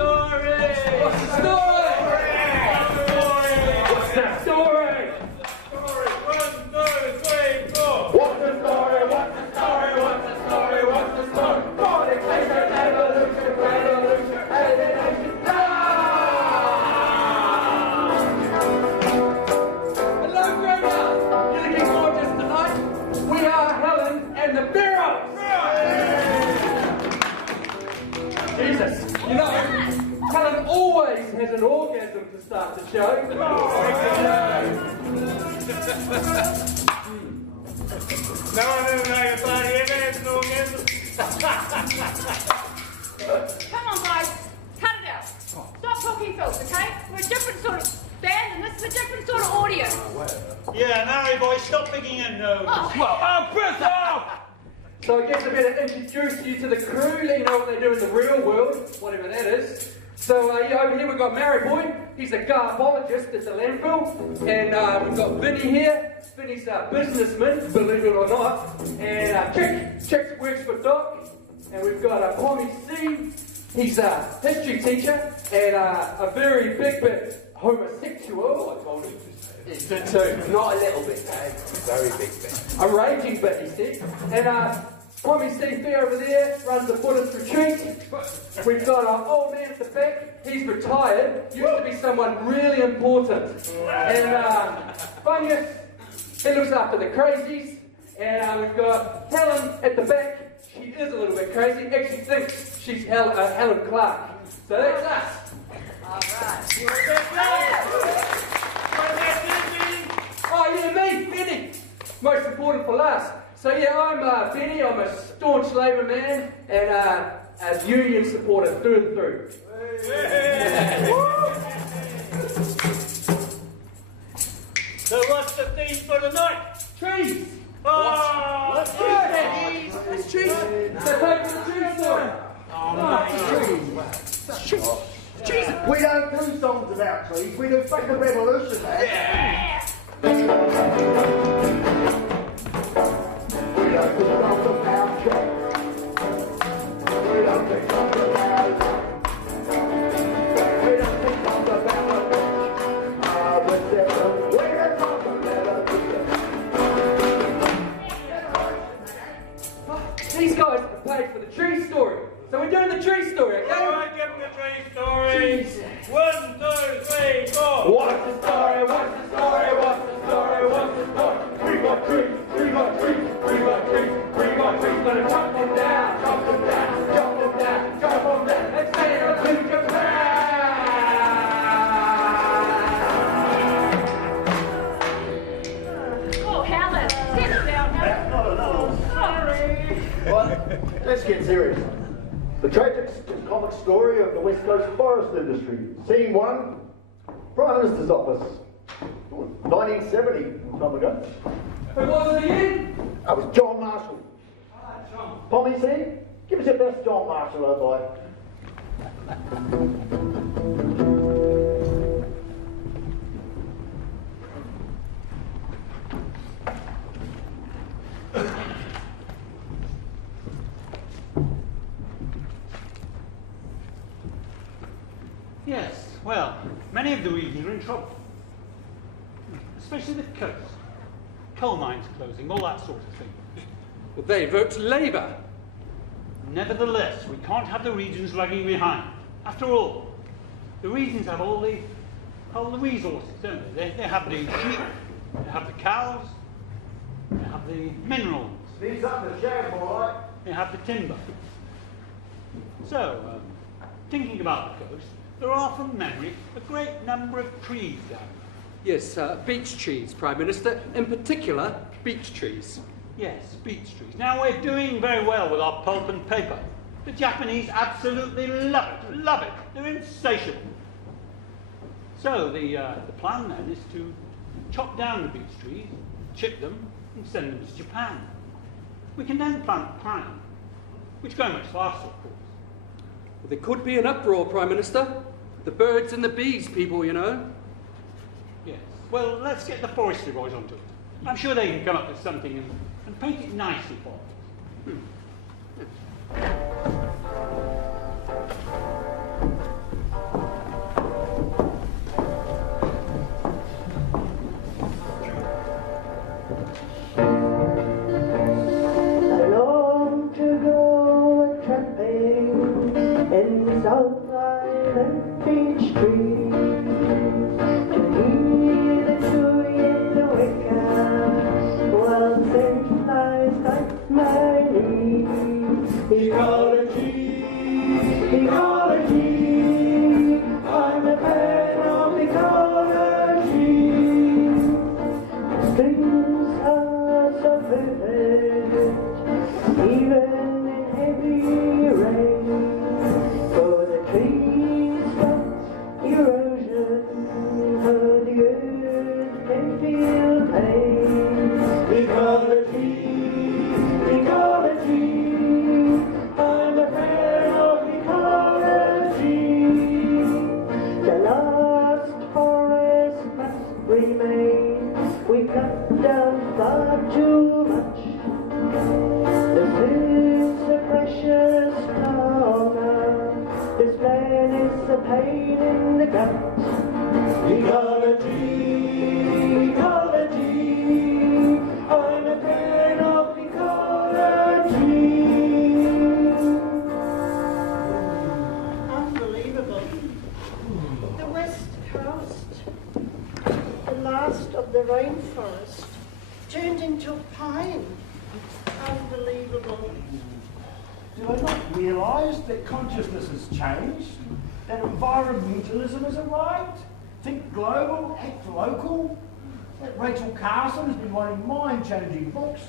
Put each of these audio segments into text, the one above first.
story? What's the story? What's the story? Story. 1, 2, 3, 4. What's the story? What's the story? What's the story? What's the story? Fornication, evolution, revolution, alienation. Hello, Greymouth. You're looking gorgeous tonight. We are Helen and the Pharaohs. Jesus, you know, Helen always has an orgasm to start the show. No one ever made a party ever has an orgasm. Come on, guys. Cut it out. Stop talking filth, okay? We're a different sort of band, and this is a different sort of audience. Yeah, no, boys, stop picking in those. Piss off! So I guess I better introduce you to the crew, let you know what they do in the real world, whatever that is. So over here we've got Mary Boy, he's a garbologist at the landfill, and we've got Vinny here, Vinny's a businessman, believe it or not, and Chick works for Doc, and we've got Pommy C, he's a history teacher, and a very big homosexual, I told him. He did too. Not a little bit, eh? Very big bit. A raging bit, he said. And Pommy C over there runs the Buddhist retreat. We've got our old man at the back. He's retired. Used to be someone really important. And Fungus, he looks after the crazies. And we've got Helen at the back. She is a little bit crazy. Actually thinks she's Helen Clark. So that's us. All right. Oh, yeah, me, Benny. Most important for last. So, yeah, I'm Benny. I'm a staunch Labour man and a union supporter through and through. So what's the theme for the night? Trees. Oh, What's trees? It's trees. So, take the tree story. Trees. We don't do songs about trees, we do fucking revolution, man. Yeah. We don't do songs about trees. We don't do songs about it. We don't do songs about it. We're talking about These guys are paid for the tree story. So we're doing the tree story, okay? all right, give me the tree story. 1, 2, 3, 4. What's the story? What's the story? What's the story? What's the story? We got trees, we got trees, we got trees, we got trees. Gonna chop them down, chop them down, chop them down, chop them down. Let's sail to Japan. Oh, Helen, settle down now. Sorry. Well, let's get serious. The tragic comic story of the West Coast forest industry. Scene 1, Prime Minister's office. 1970, time ago. Who was it again? That was John Marshall. John. Pommy C, give us your best John Marshall, oh boy. Yes, well, many of the regions are in trouble, especially the coast. Coal mines closing, all that sort of thing. Well, they vote Labour. Nevertheless, we can't have the regions lagging behind. After all, the regions have all the resources, don't they? They have the sheep, they have the cows, they have the minerals, These up the shag, boy. they have the timber. So, thinking about the coast, there are, from memory, a great number of trees down there. Yes, beech trees, Prime Minister. In particular, beech trees. Yes, beech trees. Now, we're doing very well with our pulp and paper. The Japanese absolutely love it. They're insatiable. So the plan then is to chop down the beech trees, chip them, and send them to Japan. We can then plant pine, which go much faster, of course. Well, there could be an uproar, Prime Minister. The birds and the bees, people, you know. Yes. Well, let's get the forestry boys onto it. I'm sure they can come up with something and paint it nicely for us. the beech tree, to hear the joy wake up, while sandflies like my leaves. Ecology, ecology, I'm a fan of ecology. Streams are so perfect, even in heavy rain, for the trees stop erosion, for the earth can feel pain. Ecology, ecology, I'm a fan of ecology. The last forest must remain, we cut down far too much. This is a precious fauna, this land is a pain in the gut. Ecology, ecology, I'm a fan of ecology. Unbelievable. The West Coast, the last of the rainforest, turned into a plain. Unbelievable. Do I not realise that consciousness has changed? That environmentalism has arrived? Think global, act local? That Rachel Carson has been writing mind-changing books.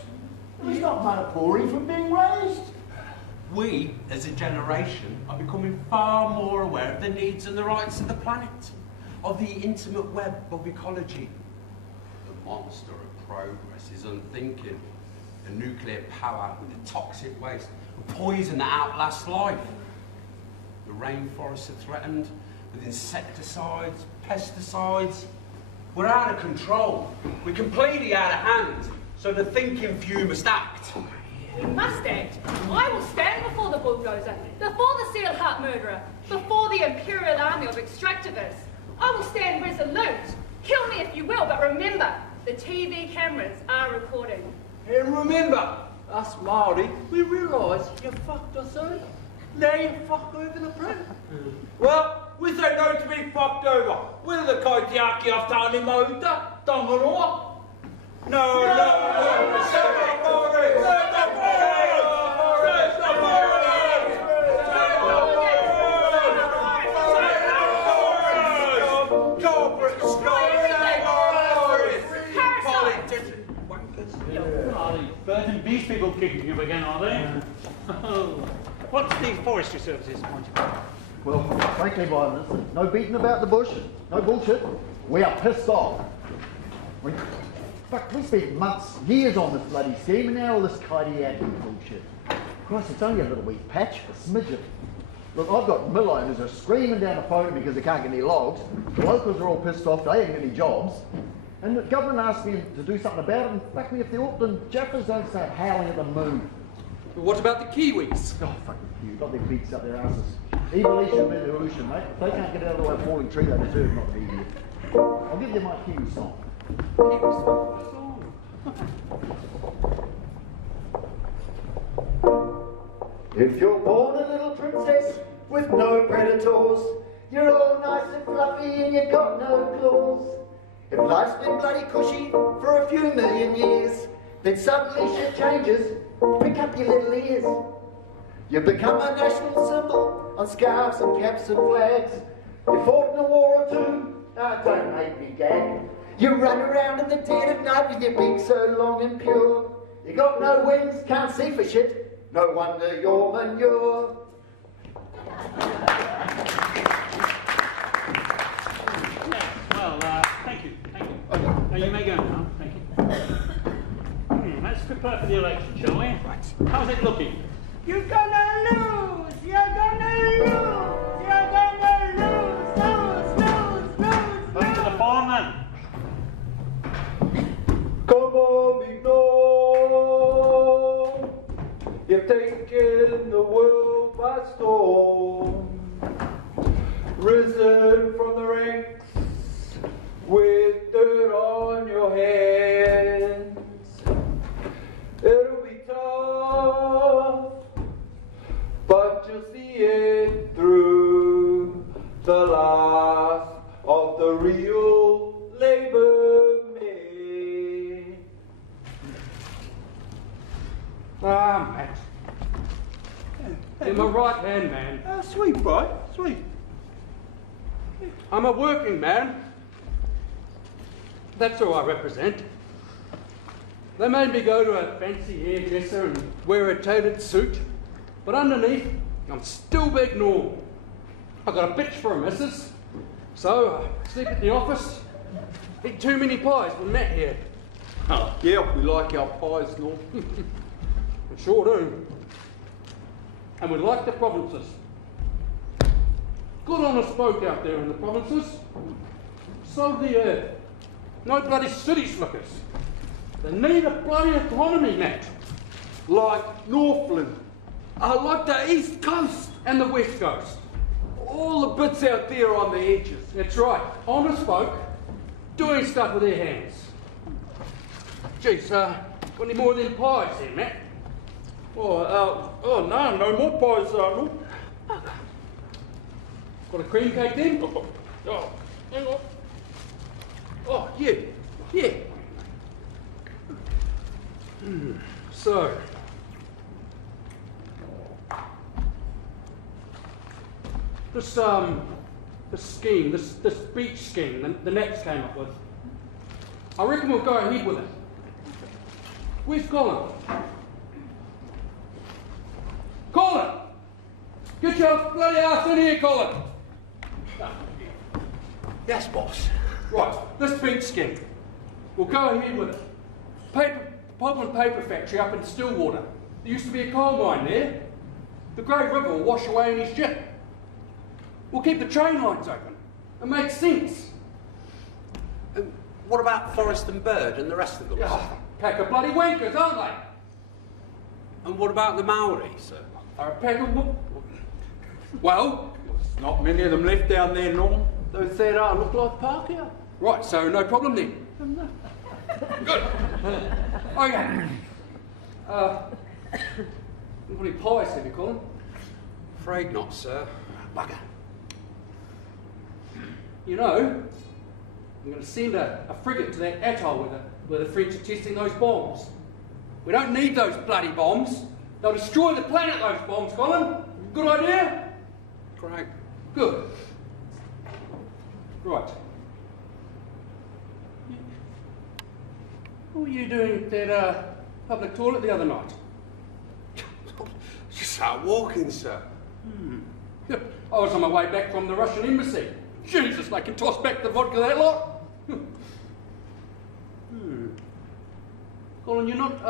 He's not Manipuri from being raised. We, as a generation, are becoming far more aware of the needs and the rights of the planet, of the intimate web of ecology. The monster of progress is unthinking. The nuclear power with the toxic waste, the poison that outlasts life. The rainforests are threatened with insecticides, pesticides. We're out of control. We're completely out of hand. So the thinking few must act. We must act. I will stand before the bulldozer, before the seal heart murderer, before the imperial army of extractivists. I will stand resolute. Kill me if you will, but remember, the TV cameras are recording. And remember, us Māori, we realise you fucked us over. Now you fuck over the planet. Well, we say no to be fucked over. We're the kaitiaki of Tāne Mauta, Tangaroa. No, Birds and beast people kicking you again, are they? What's the forestry services want you? Well, frankly, boys, no beating about the bush, no bullshit. We are pissed off. We spent months, years on this bloody scheme, and now all this kaitiaki bullshit. Christ, it's only a little wee patch, a smidgen. Look, I've got mill owners who are screaming down the phone because they can't get any logs. The locals are all pissed off, they ain't got any jobs. And the government asked me to do something about it, and fuck me if the Auckland Jaffers don't start howling at the moon. What about the Kiwis? Oh, fuck the Kiwi, got their beaks up their asses. Evolution means evolution, mate. If they can't get out of the way of falling tree, they deserve not to be here. I'll give you my Kiwi song. If you're born a little princess with no predators, you're all nice and fluffy and you've got no claws. If life's been bloody cushy for a few million years, then suddenly shit changes, pick up your little ears. You become a national symbol on scarves and caps and flags. You fought in a war or two, don't make me gag. You run around in the dead of night with your beak so long and pure. You got no wings, can't see for shit, no wonder you're manure. Well, thank you. Now you may go now. Thank you. Let's prepare for the election, shall we? Right. How's it looking? You're gonna lose! You're gonna lose! You're gonna lose! Back to the farm then. Come on, big no. You've taken the world by storm. Risen from the ranks with dirt on your hands. It'll be tough, but you'll see it through. the last of the real Labour men. Ah, Matt. You're my right hand man. Sweet, boy, sweet. I'm a working man. That's who I represent. They made me go to a fancy hairdresser and wear a tailored suit, but underneath, I'm still big Norm. I've got a bitch for a missus, so I sleep at the office, eat too many pies with Matt here. Oh, yeah, we like our pies, Norm. We sure do. And we like the provinces. Good honest folk out there in the provinces. So the earth. No bloody city slickers. They need a bloody autonomy, Matt. Like Northland. Like the East Coast. And the West Coast. All the bits out there on the edges. That's right. Honest folk doing stuff with their hands. Geez, got any more of them pies here, Matt? Oh, no more pies, Norm. Got a cream cake then? Oh, hang on. Oh, yeah. So, this scheme, this beach scheme, the Nats came up with, I reckon we'll go ahead with it. Where's Colin? Colin! Get your bloody ass in here, Colin! Yes, boss. Right, this beach scheme. We'll go ahead with it. Pulp and paper factory up in Stillwater. There used to be a coal mine there. The Grey River will wash away any shit. We'll keep the train lines open. It makes sense. What about Forest and Bird and the rest of them? Oh, pack of bloody wankers, aren't they? And what about the Maori, sir? Are a pack of... Well, There's not many of them left down there, Norm. Those there look like Parker. right, so no problem then. Good. Okay. Any pies have you, Colin? Afraid not, sir. Bugger. You know, I'm going to send a frigate to that atoll where the French are testing those bombs. We don't need those bloody bombs. They'll destroy the planet, those bombs, Colin. Good idea? Great. Good. Right. What were you doing at that public toilet the other night? Just out walking, sir. I was on my way back from the Russian embassy. Jesus, they can toss back the vodka that lot. Colin, you're not,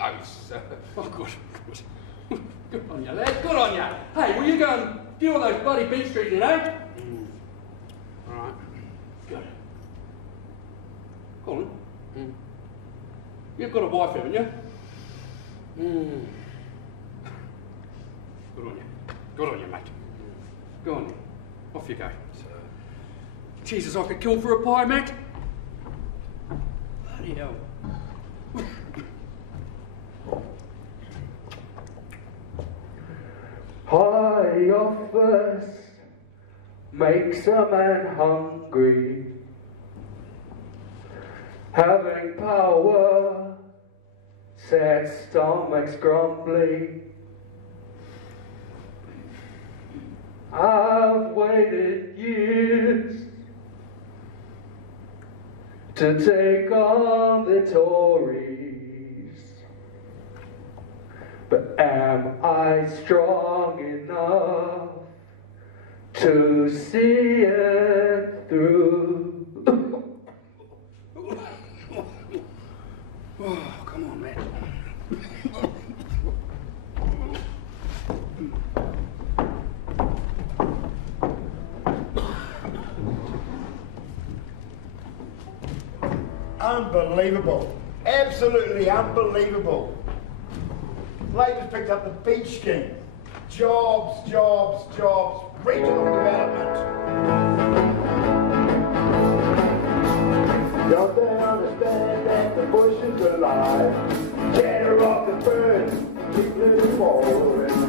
No, sir. oh, good. Good on you, lad, good on you. Hey, will you go and deal with those bloody beach streets, you know? All right. Good. Colin, you've got a wife, haven't you? Good on you. Good on you, mate. Go on then. Off you go. Jesus, I could kill for a pie, mate. Bloody hell. High office makes a man hungry. Having power sets stomachs grumbly. I've waited years to take on the Tories, but am I strong enough to see it through? Oh, come on, man. Unbelievable. Absolutely unbelievable. Labour's picked up the beach scheme. Jobs, jobs, jobs. Regional development. Don't they understand that the bush is alive? Chatter off the birds, keep living forward.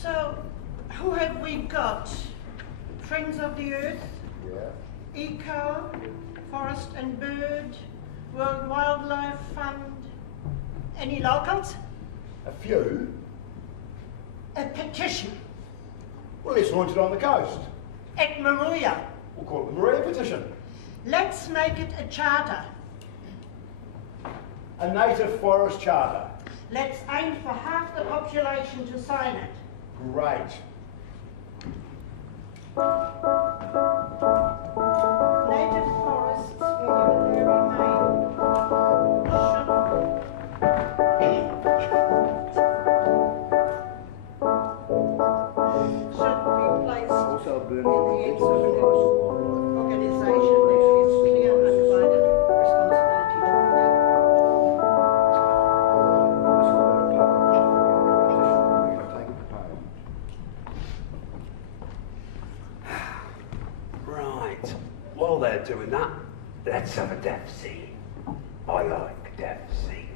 So, who have we got? Friends of the Earth? Yeah. Eco, Forest and Bird, World Wildlife Fund. Any locals? A few. A petition Well, let's launch it on the coast. at Maruya. We'll call it the Maria Petition. Let's make it a charter. A native forest charter. Let's aim for half the population to sign it. Great. Native forests wherever they remain should be placed Also burning in the hands of an wildlife. organisation that has clear and undivided responsibility to Right. While they're doing that, let's have a death scene. I like death scene.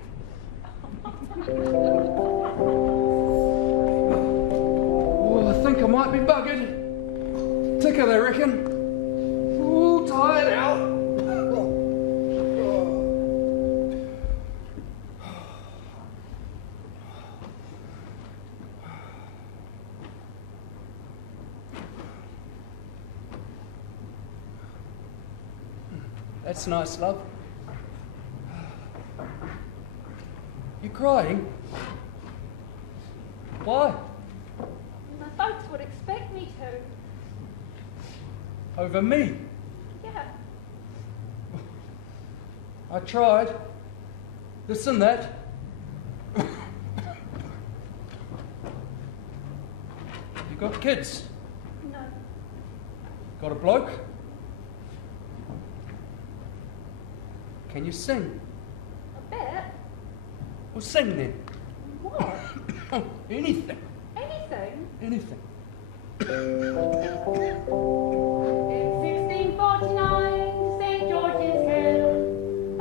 Oh, I think I might be buggered. Ticker, they reckon. Ooh, tired out. That's nice, love. You crying? Why? My folks would expect me to. Over me? Yeah. I tried. This and that. You got kids? No. Got a bloke? Can you sing? A bit. Well, sing then. What? Anything. Anything? Anything. In 1649, St. George's Hill,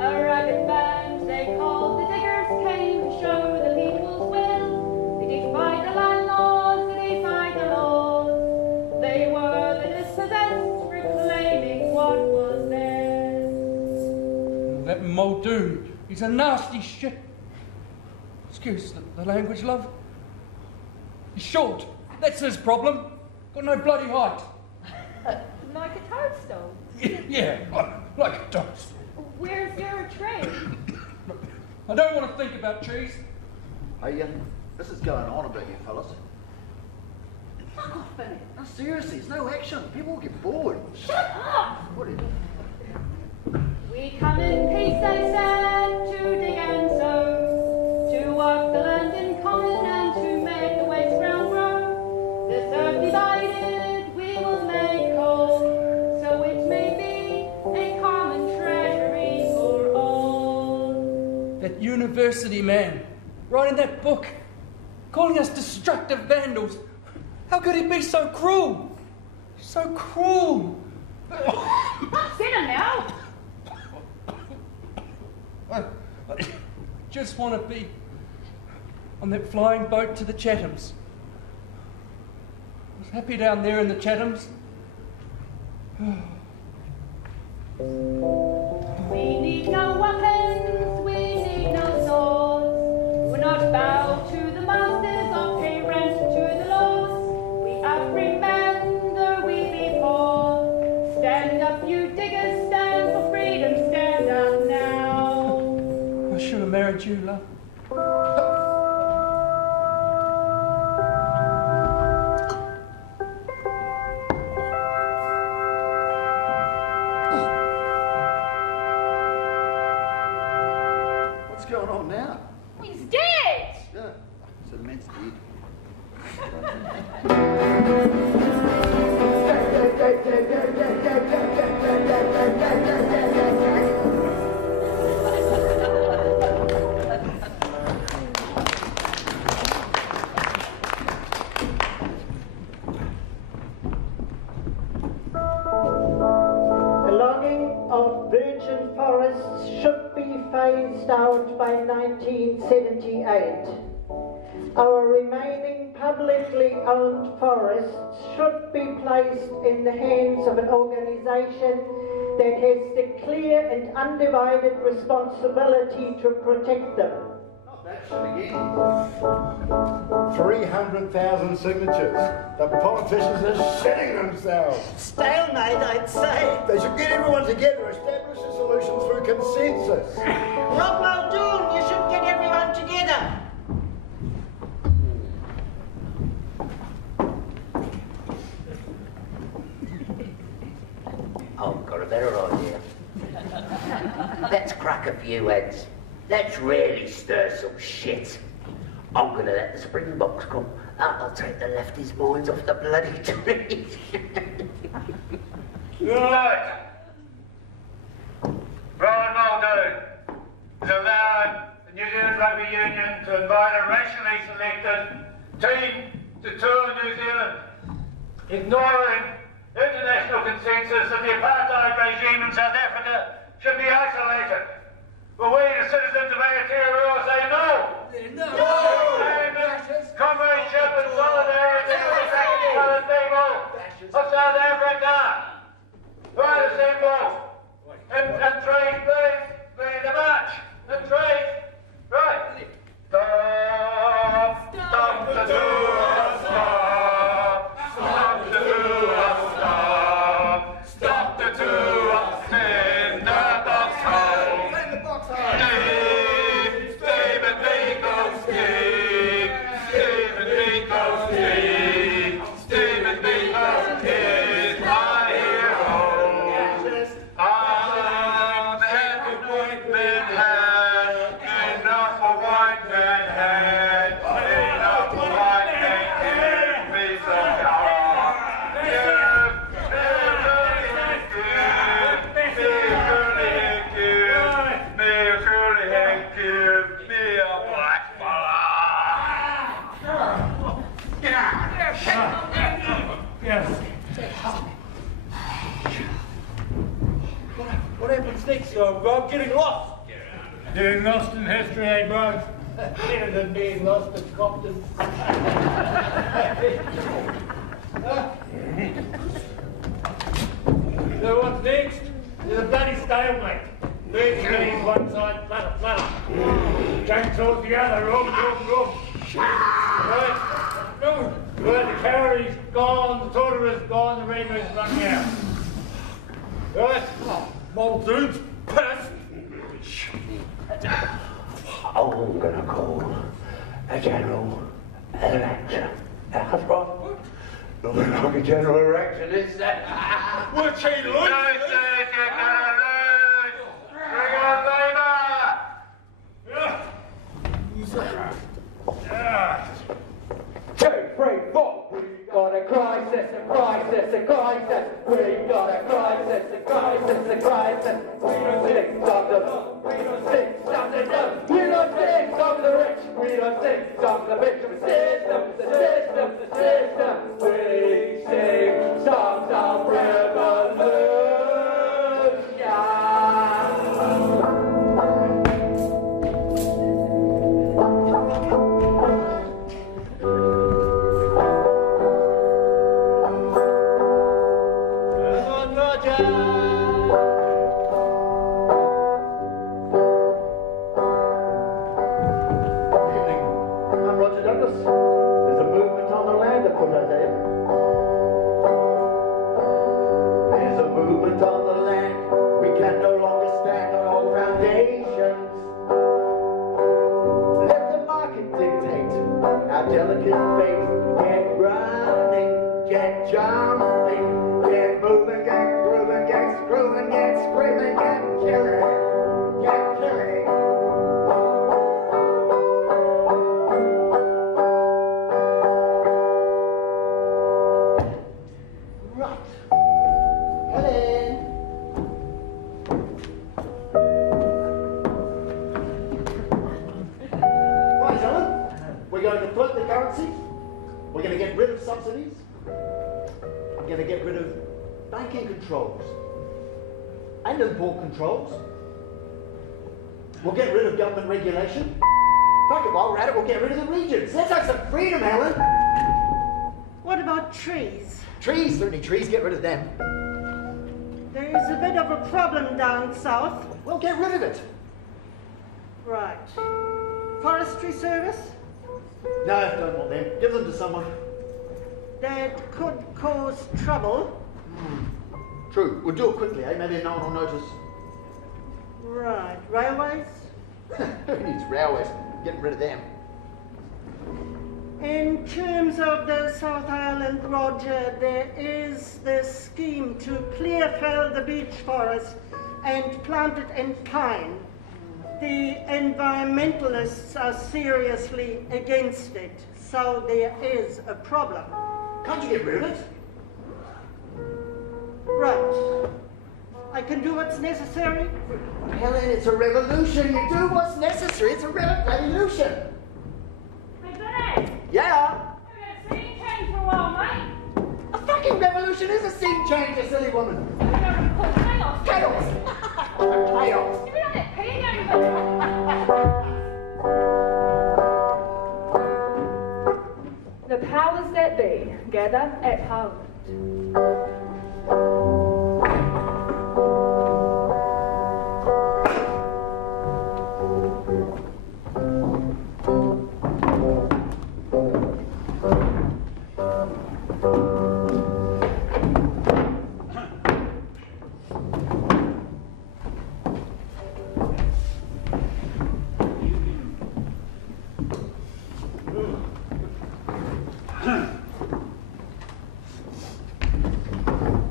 a ragged band they called the Diggers came to show the people's will. They defied the landlords, they defied the laws. They were the dispossessed, reclaiming what was theirs. That Muldoon, he's a nasty shit. Excuse the language, love. He's short. That's his problem. Got no bloody height. Like a toadstool. Yeah, like a toast. Where's your tree? I don't want to think about trees. Hey, this is going on a bit here, fellas. Fuck off, Benny. No, seriously, there's no action. People will get bored. Shut up! What is We come in peace, they said, to dig and sow, to work the land in common and to make the waste ground grow. This earth divided we will make whole, so it may be a common treasury for all. That university man, writing that book, calling us destructive vandals. How could he be so cruel? So cruel. Sit him now. I just want to be on that flying boat to the Chathams. I was happy down there in the Chathams. We need no weapons, we need no swords. We're not bow to the masters or pay rent to the laws. We are free men, though we be poor. Stand up, you diggers, stand for freedom, stand up now. I should have married you, love. What's going on now? He's dead! Yeah, it's an immense deed. The logging of virgin forests should be phased out by 1978. Our remaining public privately owned forests should be placed in the hands of an organisation that has the clear and undivided responsibility to protect them. 300,000 signatures. The politicians are shitting themselves. Stalemate, I'd say. They should get everyone together, establish a solution through consensus. Rob Muldoon, you should get everyone together. I've got a better idea. Let's crack a few heads. Let's really stir some shit. I'm gonna let the Springboks come. That'll take the lefties' minds off the bloody trees. Right. Brian Muldoon has allowed the New Zealand Rugby Union to invite a racially selected team to tour New Zealand, ignoring international consensus that the apartheid regime in South Africa should be isolated. But we, the citizens of Aotearoa, say no. No. Comradeship and solidarity with the coloured people of South Africa. Right, assemble. And trade, please. Lead the march. And trade. Right. Stop. Stop the tour. Stop. Stop the tour. Stop. Stop the tour. Send the box home. Send the box home. Stephen Biko, Steve. Stephen Biko, Steve. Stephen Biko is my hero. I'm the happy white man had. Enough a white man had. Enough a white man had. Me some power. What happens next, Rob? Getting lost? Getting lost in history, eh, bro? Better than being lost at Compton. So what's next? There's a bloody stalemate. Birds getting one side, flutter, flutter. Gangs all together, rum. Right. Well, the cavalry's gone, the Tortora's gone, the Rainbow's run out. Right. Muldoon's pissed. I'm gonna call a general election. That's right. Nothing like a general election, is that? Which he loses. You're gonna lose. Bring on Labour. 2, 3, 4. We got a crisis, a crisis, a crisis. We got a crisis, a crisis, a crisis. We don't think of the we don't think of the dumb. We don't think of the rich. We don't think of the victim. System, the system, the system. We sing songs of revolution. We're going to get rid of subsidies. We're going to get rid of banking controls and import controls. We'll get rid of government regulation. Fuck it, while we're at it, we'll get rid of the regions. Let's have some freedom, Helen. trees. Trees, certainly trees, get rid of them. There's a bit of a problem down south. Well, get rid of it. Right. Forestry Service? No, don't want them. Give them to someone. That could cause trouble. True. We'll do it quickly, eh? Maybe no one will notice. Right. Railways? Who needs railways? Getting rid of them. In terms of the South Island, Roger, there is this scheme to clear fell the beech forest and plant it in pine. The environmentalists are seriously against it, so there is a problem. Can't you get rid of it? Right. I can do what's necessary. Helen, it's a revolution. You do what's necessary. It's a revolution. Hey, Benny! Yeah? I've seen change for a while, mate. A fucking revolution is a scene change, you silly woman. You know what you call chaos? Chaos. Chaos. Give me that pig over. The powers that be gather at Parliament.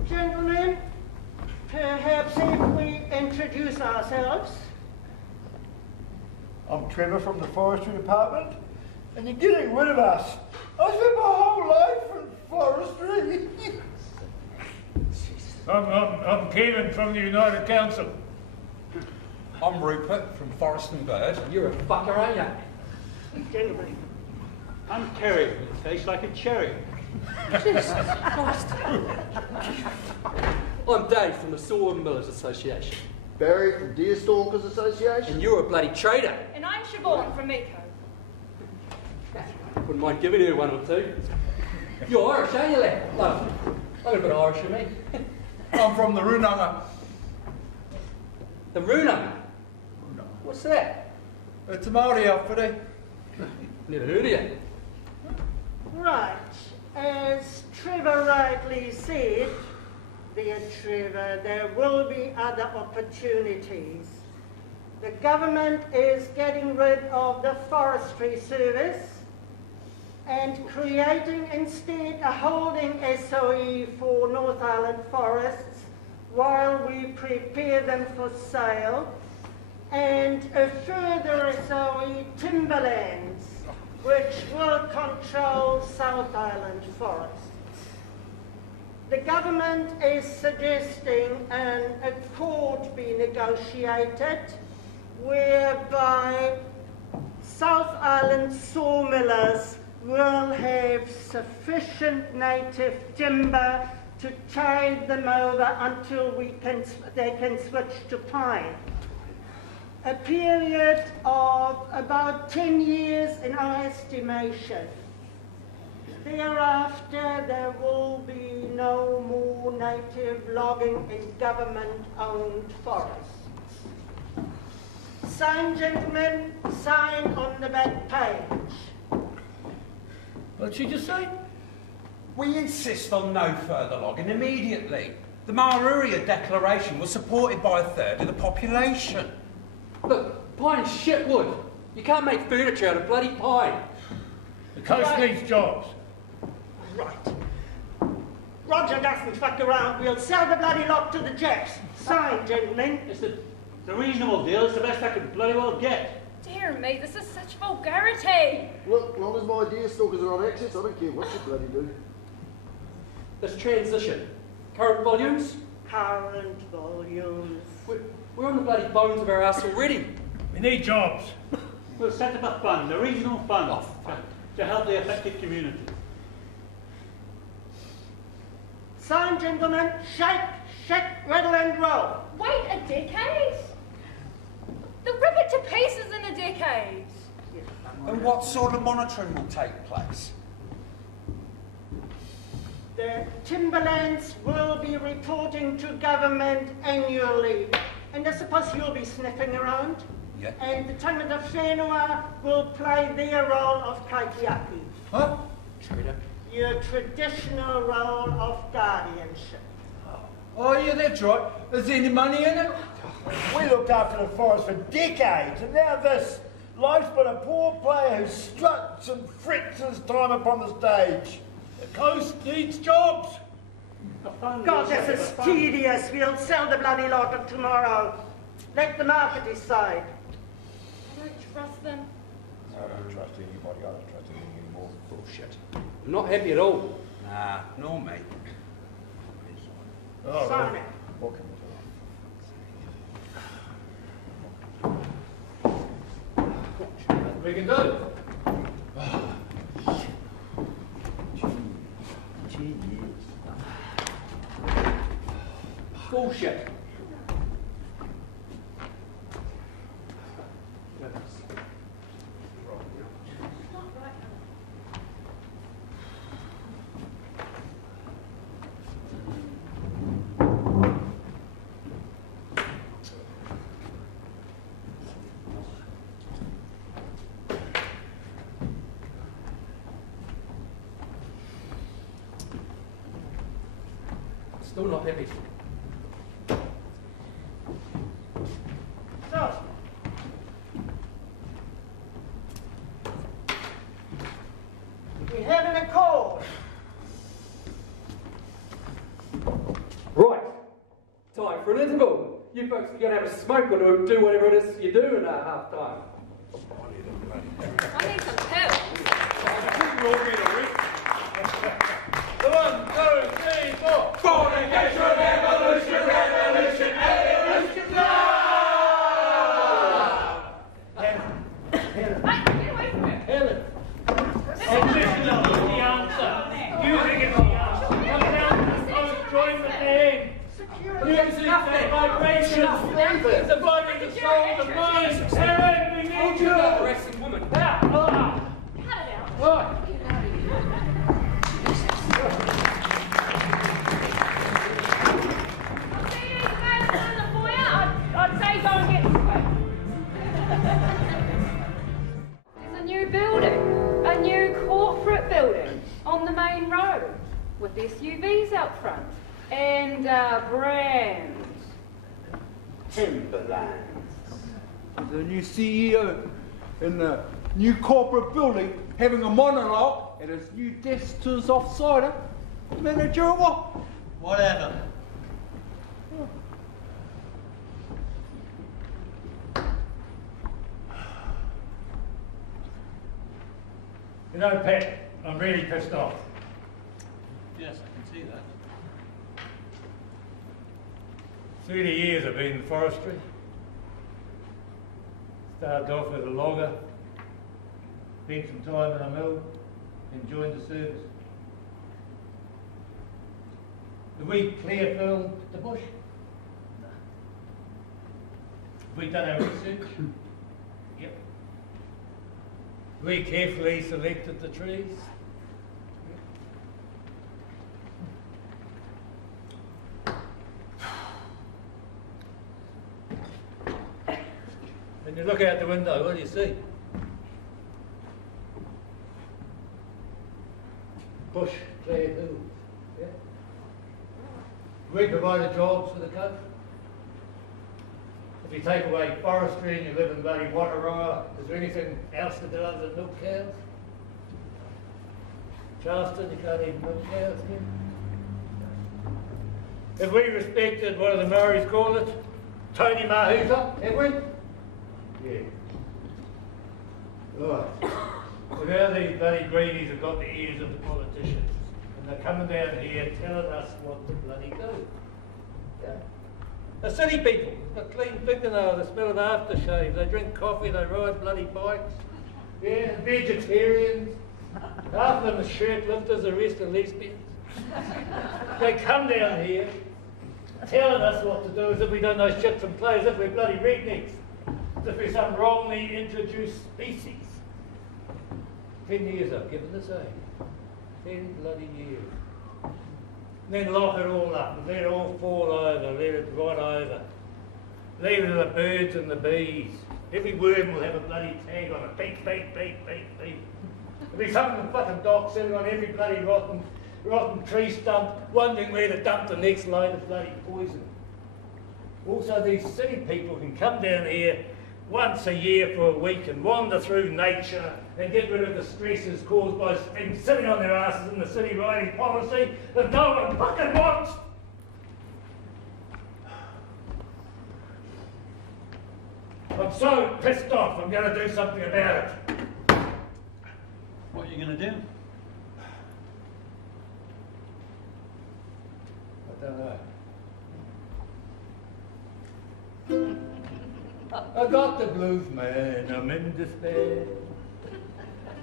Gentlemen, perhaps if we introduce ourselves. I'm Trevor from the Forestry Department, and you're getting rid of us. I spent my whole life in forestry. I'm Kevin from the United Council. I'm Rupert from Forest and Bird. You're a fucker, aren't you? Gentlemen. I'm Terry. It tastes like a cherry. Jesus Christ. I'm Dave from the Sawmillers Association. Barry from Deerstalkers Association. And you're a bloody traitor. And I'm Siobhan from Miko. Wouldn't mind giving you one or two. You're Irish, aren't you, lad? Love. I've got a bit of Irish in me. I'm from the Runanga. The Runanga? What's that? It's a Māori outfit, eh? Never heard of you. Right. As Trevor rightly said, dear Trevor, there will be other opportunities. The government is getting rid of the Forestry Service and creating instead a holding SOE for North Island forests while we prepare them for sale, and a further SOE Timberlands, which will control South Island forests. The government is suggesting an accord be negotiated whereby South Island sawmillers will have sufficient native timber to tide them over until they can switch to pine. A period of about 10 years in our estimation. Thereafter, there will be no more native logging in government-owned forests. Sign, gentlemen, sign on the back page. What'd she just say? We insist on no further logging immediately. The Mawhera Declaration was supported by a third of the population. Look, pine's shit wood. You can't make furniture out of bloody pine. The coast needs jobs. Right. Roger doesn't fuck around. We'll sell the bloody lot to the Japs. Sign, gentlemen. It's a reasonable deal. It's the best I could bloody well get. Dear me, this is such vulgarity. Look, as long as my Deerstalkers are on access, I don't care what you bloody do. This transition. Current volumes? Current volumes. We're on the bloody bones of our ass already. We need jobs. We'll set up a fund, a regional fund, to help the affected community. Sign, gentlemen. Shake, rattle and roll. Wait a decade? They'll rip it to pieces in a decade. And what sort of monitoring will take place? The timberlands will be reporting to government annually. And I suppose you'll be sniffing around. Yeah. And the tangata whenua will play their role of kaitiaki. Huh? Your traditional role of guardianship. Oh, yeah, that's right. Is there any money in it? We looked after the forest for decades, and now this. Life's but a poor player who struts and frets his time upon the stage. The coast needs jobs. God, this is tedious. We'll sell the bloody lot tomorrow. Let the market decide. I don't trust them. I don't trust anybody. I don't trust anything anymore. Bullshit. I'm not happy at all. Nah, nor me. Oh, Sign it. what can We can do. Bullshit. Still not happy. So, we have an accord. Right. Time for an interval. You folks are going to have a smoke or do whatever it is you do in half time. I need some help. The 1, 2, 3, 4. Fornication, evolution, revolution, evolution, love! Hey, get away from it. Helen. Additional is the answer. Music is the answer. Come down, oh, join the band. Music, the vibrations, the body, the soul, the mind. Helen, we need you. Arresting woman. Cut it out. Right. I'd say go and get There's a new building, a new corporate building on the main road with SUVs out front and brands. Timberland. The new CEO in the new corporate building having a monologue at his new desk to his offsider. Manager or what? Whatever. You know, Pat, I'm really pissed off. Yes, I can see that. Through the years I've been in forestry. Started off as a logger, spent some time in a mill, and joined the service. Have we clear filled the bush? No. Have we done our research? Yep. We carefully selected the trees. When you look out the window, what do you see? Bush, cleared hills. Yeah? We provided jobs for the country. If you take away forestry and you live in bloody Mawhera, is there anything else to do other than milk cows? Charleston, you can't even milk cows here. Have we respected, what do the Maoris call it? Tony Mahuta, have we? Yeah. Right. So now these bloody greenies have got the ears of the politicians. And they're coming down here telling us what to bloody do. Yeah. The city people, got clean fingernails, the smell of aftershave, they drink coffee, they ride bloody bikes. Yeah, vegetarians. Half of them are shirt lifters, the rest are lesbians. They come down here telling us what to do as if we don't know shit from play, as if we're bloody rednecks. As if we're some wrongly introduced species. 10 years I've given this aid. 10 bloody years. Then lock it all up and let it all fall over, let it rot over. Leave it to the birds and the bees. Every worm will have a bloody tag on it. Beep, beep, beep, beep, beep. There'll be some fucking dog sitting on every bloody rotten tree stump, wondering where to dump the next load of bloody poison. Also, these city people can come down here once a year for a week and wander through nature and get rid of the stresses caused by sitting on their asses in the city riding policy that no one fucking wants. I'm so pissed off, I'm going to do something about it. What are you going to do? I don't know. I got the blues, man, I'm in despair.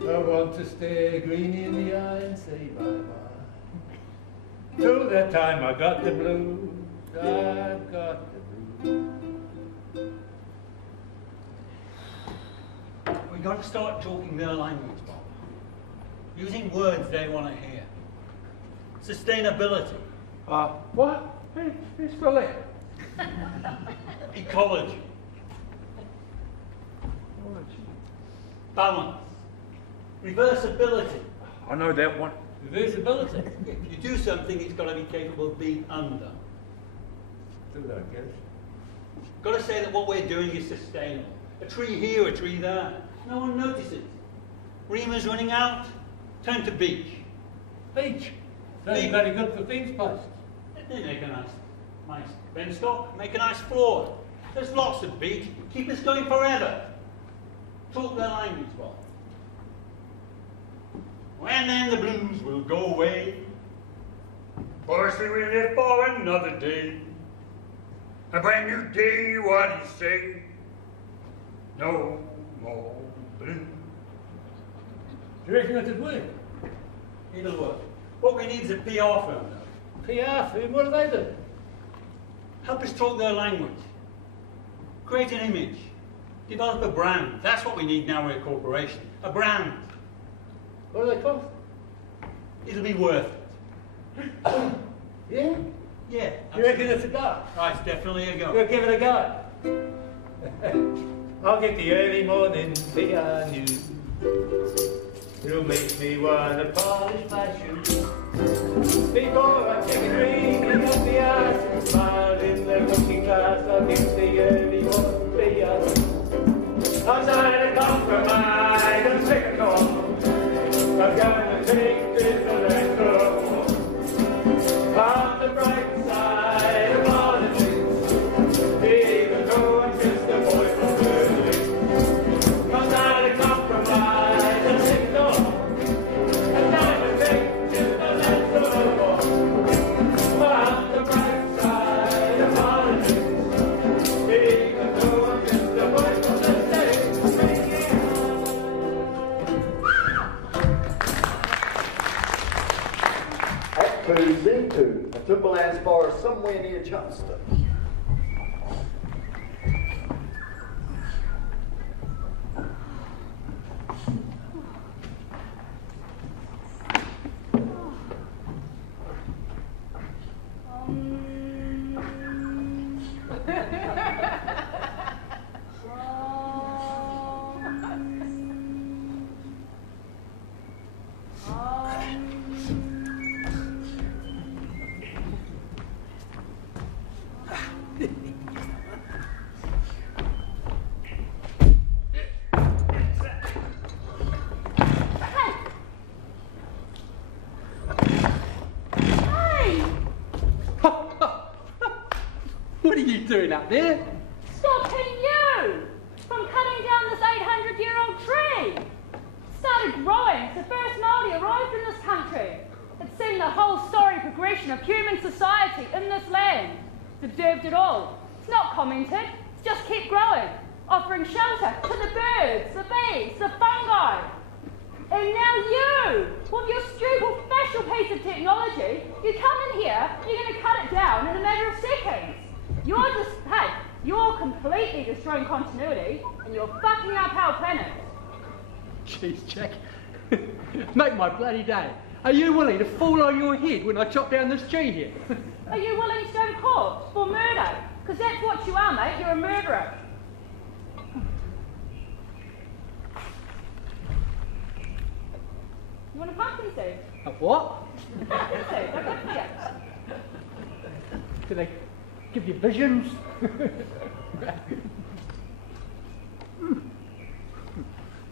I want to stare Greenie in the eye and say bye-bye. Till that time I got the blues, I've got the blues. We've got to start talking their language, Bob. Using words they want to hear. Sustainability. What? Who's for that? Ecology. Balance. Reversibility. I know that one. Reversibility. If you do something, it's got to be capable of being undone. Do that, guess. Got to say that what we're doing is sustainable. A tree here, a tree there. No one notices. Reamer's running out. Turn to beach. Beach. Sounds very good for fence posts. They make a nice benstock, make a nice floor. There's lots of beach. Keep us going forever. Talk their language, Bob. When then the blues will go away. Firstly we live for another day. A brand new day, what do you say? No more blues. Do you reckon it'd work? It'll work. What we need is a PR firm, though. PR firm? What do they do? Help us talk their language. Create an image. Develop a brand. That's what we need now. We're a corporation. A brand. What do they cost? It'll be worth it. Yeah? Yeah. You reckon it's a go? Oh, it's definitely a go. We'll give it a go. I'll get the early morning PR news. It'll make me want to polish my shoes. Before I take a drink up the ice and smile in the looking glass, I'll get the early morning PR. I'll sign a compromise and take a call. I'm gonna take this to the door. On the bright side of politics, even though I'm just a boy from Berkeley. I'll sign a compromise and take a call. I'm gonna take this to the door. On the bright side of politics, even though I'm just a boy from Berkeley. Scene 2, a Timberlands forest somewhere near Charleston. What are you doing up there? Stopping you from cutting down this 800-year-old tree. Started growing since the first Māori arrived in this country. It's seen the whole storied progression of human society in this land. It's observed it all. It's not commented. It's just keep growing, offering shelter to the birds, the bees, the fungi. And now you, with your stupid special piece of technology, you come in here, you're going to cut it down in a matter of seconds. You're completely destroying continuity, and you're fucking up our planet. Jeez, Jack. Make my bloody day. Are you willing to fall on your head when I chop down this tree here? Are you willing to go to court for murder? Because that's what you are, mate. You're a murderer. You want a pumpkin seed? A what? Pumpkin seed. I'll give you. Do they give you visions?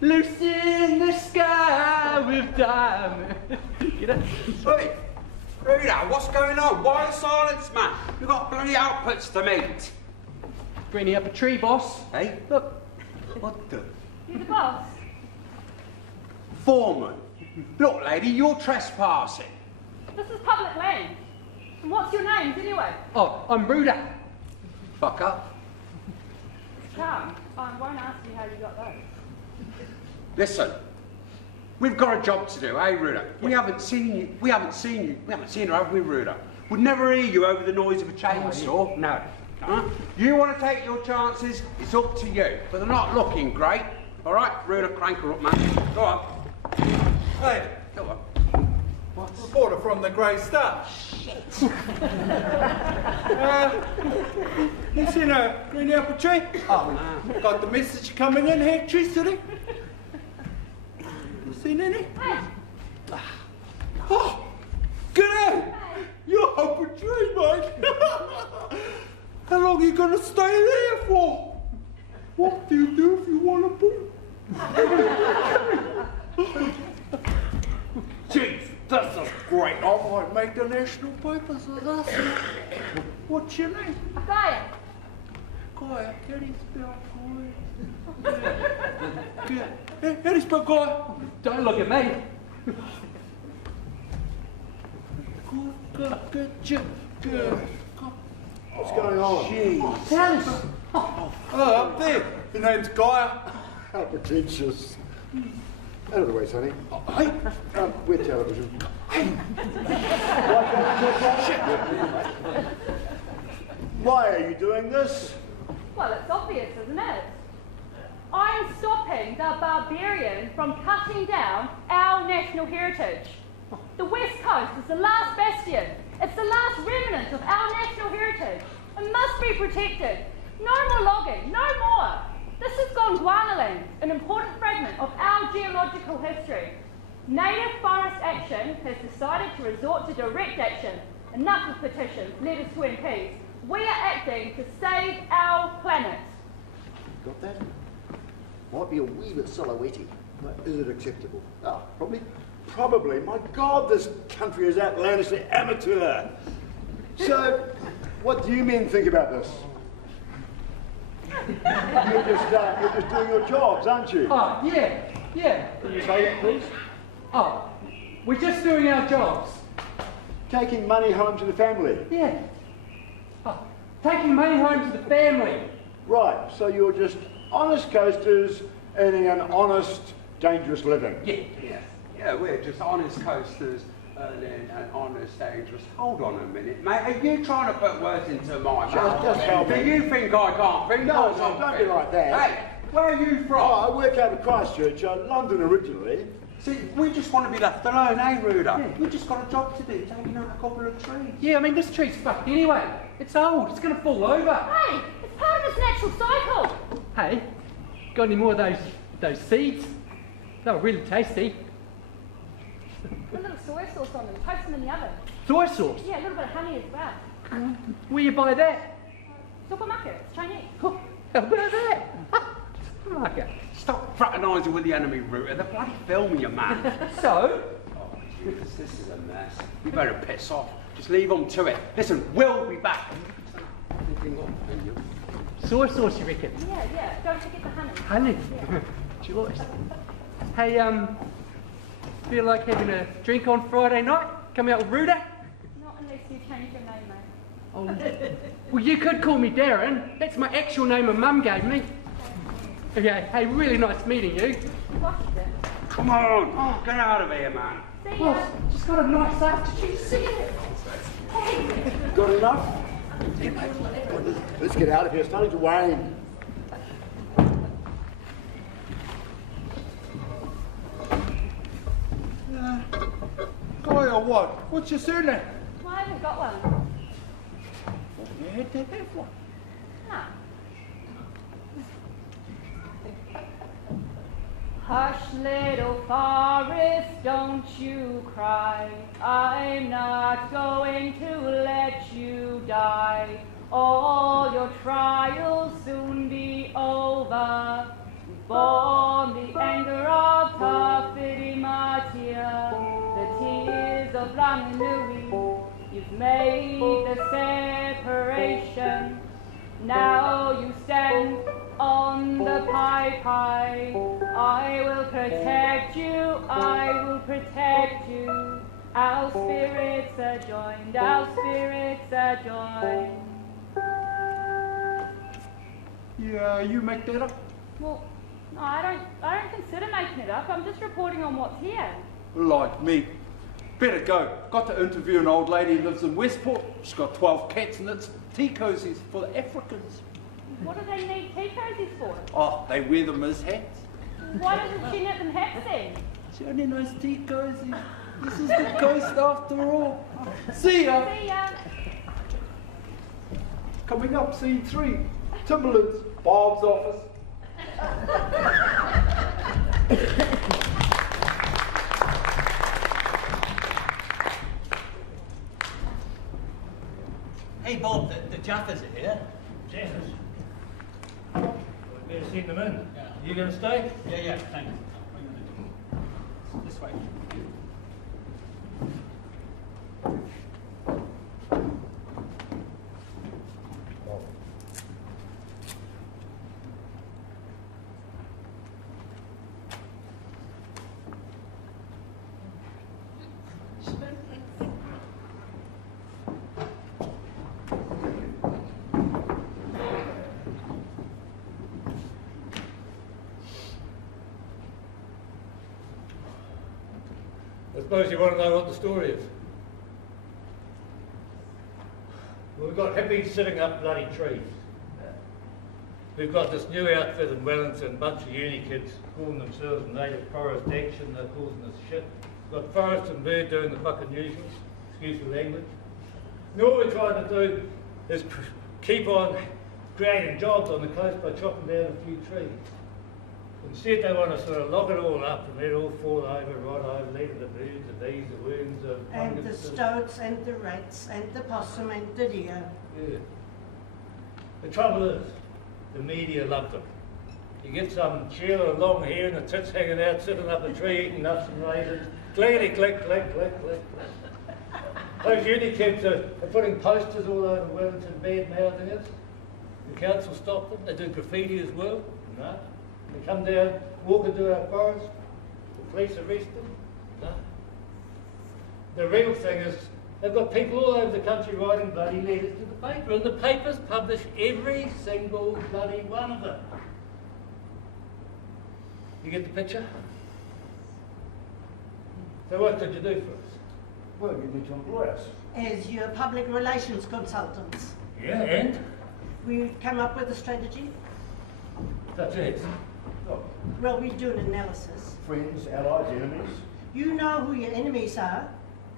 Lucy in the sky with diamonds. You know? Hey, Rita, what's going on? Why the silence, man? We've got bloody outputs to meet. Bringing up a tree, boss. Hey, look. What the? You're the boss. Foreman. Look, lady, you're trespassing. This is public land. And what's your names, anyway? Oh, I'm Ruda. Fuck up. Calm. I won't ask you how you got those. Listen, we've got a job to do, eh, Ruda? We haven't seen you. We haven't seen her, have we, Ruda? We'd never hear you over the noise of a chainsaw. No. Huh? You want to take your chances, it's up to you. But they're not looking great. All right, Ruda, crank her up, man. Go on. Hey. Go on. What? Reporter from the Grey Star. Shit. You seen a green apple tree? Oh, no. Got the message coming in here, Tree City? You seen any? Oh, g'day! You're up a tree, mate. How long are you going to stay there for? What do you do if you want to poo? Jeez, this is great. I might make the national papers with us. What's your name? Gaia. Gaia. How do you spell Gaia? How do you spell Gaia? Don't look at me. Good. What's going on? Jeez. Dennis. Oh, up there. Your name's Gaia. How pretentious. Out of the way, Sonny. Hey. We're television. Why are you doing this? Well, it's obvious, isn't it? I'm stopping the barbarian from cutting down our national heritage. The West Coast is the last bastion. It's the last remnant of our national heritage. It must be protected. No more logging, no more. This is Gondwana land, an important fragment of our geological history. Native Forest Action has decided to resort to direct action. Enough of petitions, letters to MPs. We are acting to save our planet. Got that? Might be a wee bit silhouette-y. Is it acceptable? Ah, probably. Probably. My God, this country is outlandishly amateur. So, what do you men think about this? You're just doing your jobs, aren't you? Oh, yeah. Can you say it, please? Oh, we're just doing our jobs. Taking money home to the family. Yeah. Oh, taking money home to the family. Right, so you're just honest coasters earning an honest, dangerous living. Yeah, we're just honest coasters earning an honest, dangerous. Hold on a minute, mate. Are you trying to put words into my mouth? Just help me. Do you think I can't think? No, don't be like that. Hey, where are you from? Oh, I work out of Christchurch, London originally. See, we just want to be left alone, eh, Ruda? We've just got a job to do, taking out a couple of trees. Yeah, I mean, this tree's fucked anyway. It's old. It's going to fall over. Hey, it's part of its natural cycle. Hey, got any more of those seeds? They were really tasty. Put a little soy sauce on them, toast them in the oven. Soy sauce? Yeah, a little bit of honey as well. Where you buy that? Supermarket, it's Chinese. Oh, how about that? Supermarket. Stop fraternising with the enemy, Ruta. They're bloody filming you, man. So? Oh, Jesus, this is a mess. You better piss off. Just leave them to it. Listen, we'll be back. Soy sauce, you reckon? Yeah. Don't forget the honey. Honey? Yeah. Choice. Hey, feel like having a drink on Friday night? Come out with Ruda? Not unless you change your name, mate. Oh. Well, you could call me Darren. That's my actual name my mum gave me. Okay, hey, really nice meeting you. Come on. Oh, get out of here, man. Boss, just got a nice afternoon. See it? Got enough? Let's get out of here. It's starting to wane. or what? What's your surname? I haven't got one. You had to have one. Nah. Hush, little forest, don't you cry. I'm not going to let you die. All your trials soon be over. You've borne the anger of Tafiri Matia, the tears of Ranganui. You've made the separation. Now you stand on the Pai Pai. I will protect you, I will protect you. Our spirits are joined, our spirits are joined. Yeah, you make that up? Well, no, I don't consider making it up. I'm just reporting on what's here. Like me. Better go. Got to interview an old lady who lives in Westport. She's got 12 cats and it's tea cozies for the Africans. What do they need tea cozies for? Oh, they wear them as hats. Why doesn't she knit them hats then? She only knows tea cozies. This is the coast after all. See ya. See ya. Coming up, scene 3. Timberlands, Bob's office. Hey Bob, the Jaffers are here. Jaffers? We'd better send them in. Yeah. You going to stay? Yeah, thanks. This way. I suppose you want to know what the story is. Well, we've got hippies sitting up bloody trees. We've got this new outfit in Wellington, a bunch of uni kids calling themselves Native Forest Action, they're causing us shit. We've got Forest and Bird doing the fucking usuals, excuse the language. And all we're trying to do is keep on creating jobs on the coast by chopping down a few trees. Instead, they want to sort of lock it all up and let it all fall over, rot over, leave the birds, the bees, the worms, the And the stoats, and the rats, and the possum, and the deer. Yeah. The trouble is, the media love them. You get some Sheila with long hair and the tits hanging out, sitting up a tree eating nuts and raisins. Clickety click, click, click, click, click. Those uni kids are putting posters all over Wellington bad-mouthing us. The council stopped them. They do graffiti as well. No. They come down, walk into our forest. The police arrest them. No. The real thing is, they've got people all over the country writing bloody letters to the paper, and the papers publish every single bloody one of them. You get the picture? So what did you do for us? Well, you need to employ us. As your public relations consultants. Yeah, and? We come up with a strategy. That's it. Look, Well, we do an analysis. friends, allies, enemies. You know who your enemies are.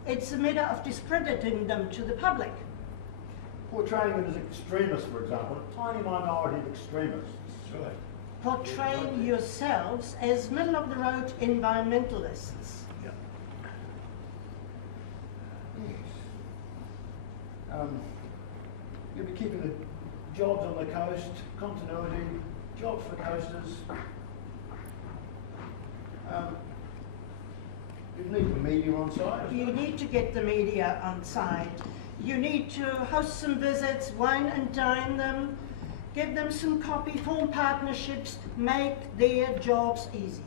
It's a matter of discrediting them to the public. Portraying them as extremists, for example, a tiny minority of extremists. Right. Portraying yourselves as middle-of-the-road environmentalists. Yes. You'll be keeping the jobs on the coast, continuity, jobs for coasters. You need the media on site. You need to get the media on side. You need to host some visits, wine and dine them, give them some copy, form partnerships, make their jobs easy.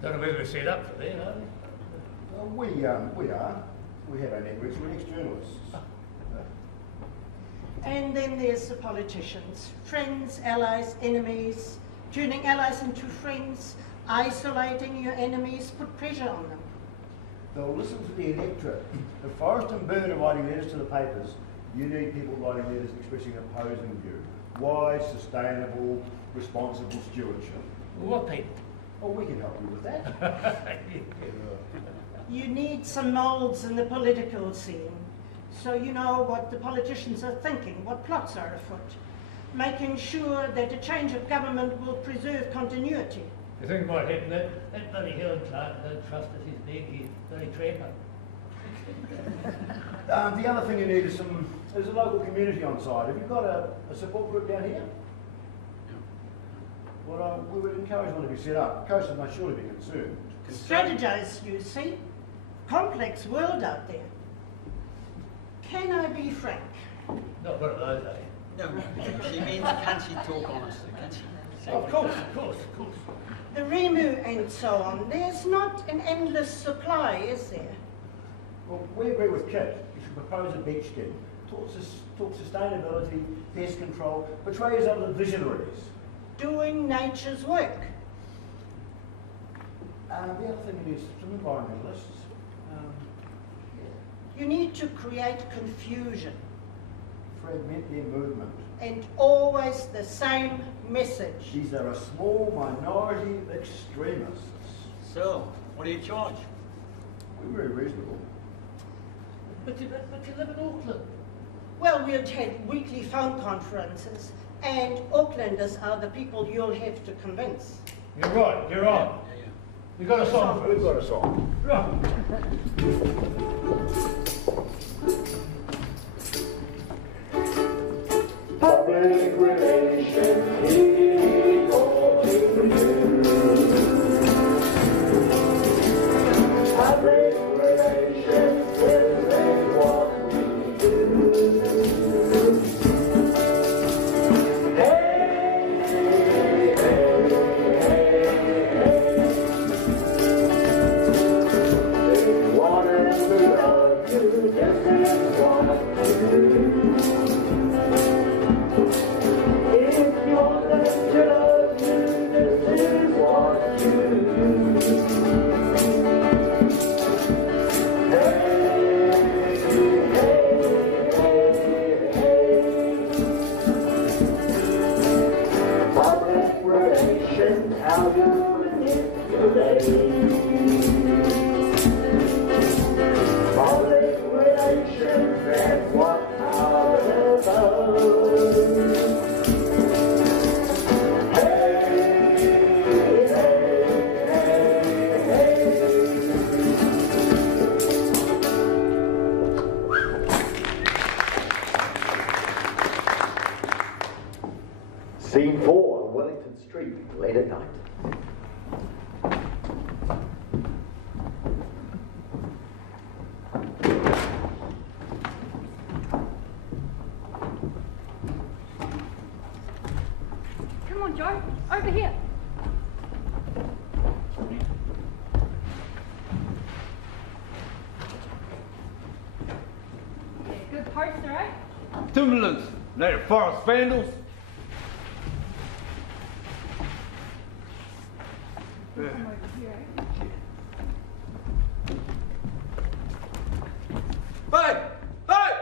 Don't know whether we're set up for that, are we? We are. We have our networks. We're ex-journalists. And then there's the politicians. Friends, allies, enemies, turning allies into friends, isolating your enemies, put pressure on them. They'll listen to the electorate. The Forest and Bird are writing letters to the papers. You need people writing letters expressing an opposing view. Wise, sustainable, responsible stewardship. Well, what people? Oh, we can help you with that. You need some moulds in the political scene, so you know what the politicians are thinking, what plots are afoot, making sure that a change of government will preserve continuity. You think might happen that bloody Helen Clark don't trust us his neck, he's bloody tramper. The other thing you need is there's a local community on site. Have you got a support group down here? Well, we would encourage one to be set up. Coast must surely be concerned. Strategize, you see. Complex world out there. Can I be frank? Not one of those, eh? No, she means can she talk honestly, can she? Of course. The Remu and so on, there's not an endless supply, is there? Well, we agree with Kit. You should propose a beach scheme. Talk sustainability, pest control, portray as other visionaries. Doing nature's work. The other thing is some environmentalists. You need to create confusion. Fragment their movement. And always the same message. These are a small minority of extremists. So, what do you charge? We're very reasonable. But you live in Auckland. Well, we'll have weekly phone conferences, and Aucklanders are the people you'll have to convince. You're right, you're on. You've got a song. We've got a song. Right. Public relations is all to do. Public relations is what we do. Hey, hey, hey, hey. If you want us to love you, this is what to do. How you manipulate public relations, that's what I'm about. Hey, hey, hey, hey. Scene 4, Wellington Street, late at night. Come on, Joe. Over here. Yeah, good poster, eh? Timberlands, native forest vandals. Come over here, eh? Hey! Hey!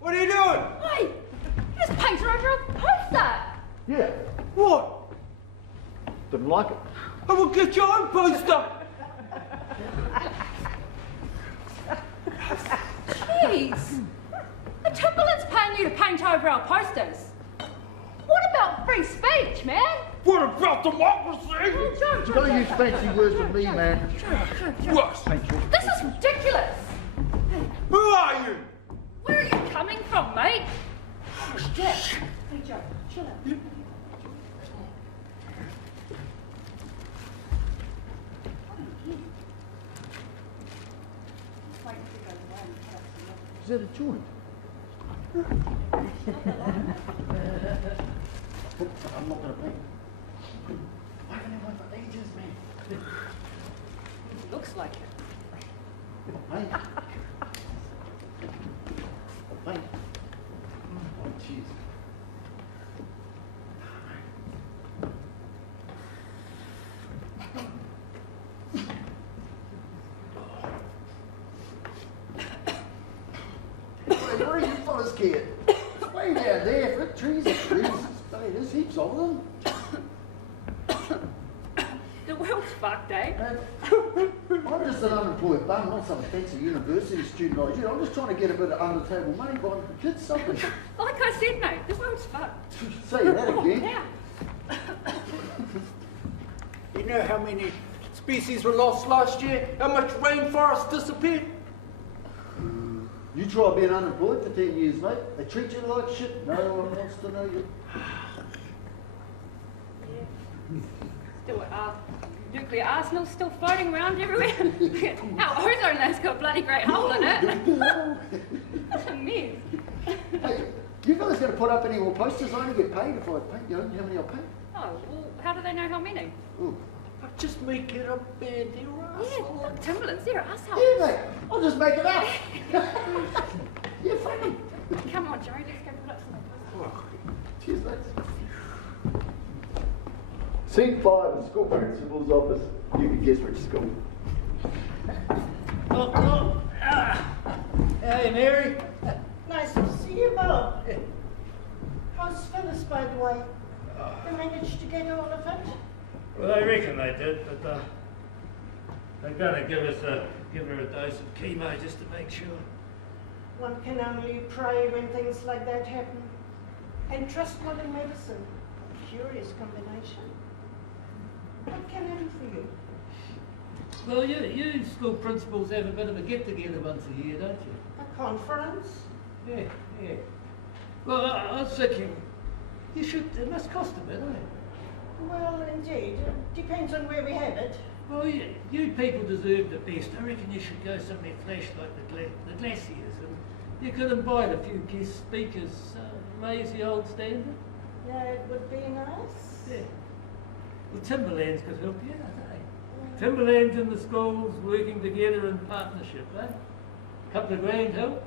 What are you doing? Hey! You just painted over a poster! Yeah, What? didn't like it. I will get your own poster. Jeez! The Timberlands paying you to paint over our posters. What about free speech, man? What about democracy? Oh, Joe, You don't use fancy words with me, man. What? This is ridiculous! Who are you? Where are you coming from, mate? Oh, shit. Hey, Joe, chill out. Is that a joint? I'm not going to pay. I haven't had one for ages, man. Looks like it. Hey. Hey. Oh, jeez. Where are you fellas, kid? It's way down there. For trees and trees. Hey, there's heaps of them. The world world's fucked, eh? I'm just an unemployed bum, not some fancy university student like you. I'm just trying to get a bit of under-table money buying the kids something. Like I said, mate, the world's fucked. Say that again. Yeah. You know how many species were lost last year? How much rainforest disappeared? You try being unemployed for 10 years, mate. They treat you like shit. No one wants to know you. Still, nuclear arsenal's still floating around everywhere. Our ozone layer's got a bloody great hole in it. That's a mess. Hey, you guys going to put up any more posters? I only get paid if I paint. You know how many I paint? Oh, well, how do they know how many? Ooh. Just make it up, man. Yeah, fuck Timberlands, they're assholes. Yeah, mate. I'll just make it up. You're funny. Come on, Joey, let's go put up some posters. Cheers, mate. Scene 5, the school principal's office. You can guess which school. Oh. Hey, Mary. Nice to see you, Bob. How's Phyllis, by the way? You managed to get all of it? Well, I reckon they did, but they're going to give her a dose of chemo just to make sure. One can only pray when things like that happen. And trustworthy medicine. Curious combination. What can I do for you? Well, you school principals have a bit of a get-together once a year, don't you? A conference? Yeah. Well, I was thinking, it must cost a bit, eh? Well, indeed. Depends on where we have it. Well, you people deserve the best. I reckon you should go somewhere flash like the Glaciers, and you could invite a few guest speakers, raise the old standard. Yeah, it would be nice. Yeah. Well, Timberlands could help you out, eh? Timberlands and the schools working together in partnership, eh? Couple of grand help.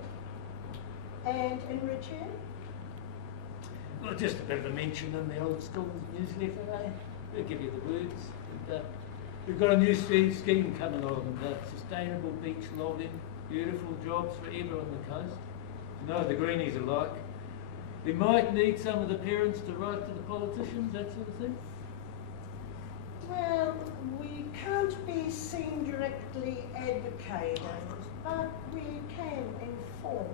And in return? Well, just a bit of a mention in the old school's newsletter, eh? We'll give you the words. And, we've got a new scheme coming on, sustainable beach logging, beautiful jobs forever on the coast. You know the greenies are like. We might need some of the parents to write to the politicians, that sort of thing. Well, we can't be seen directly advocating, but we can inform.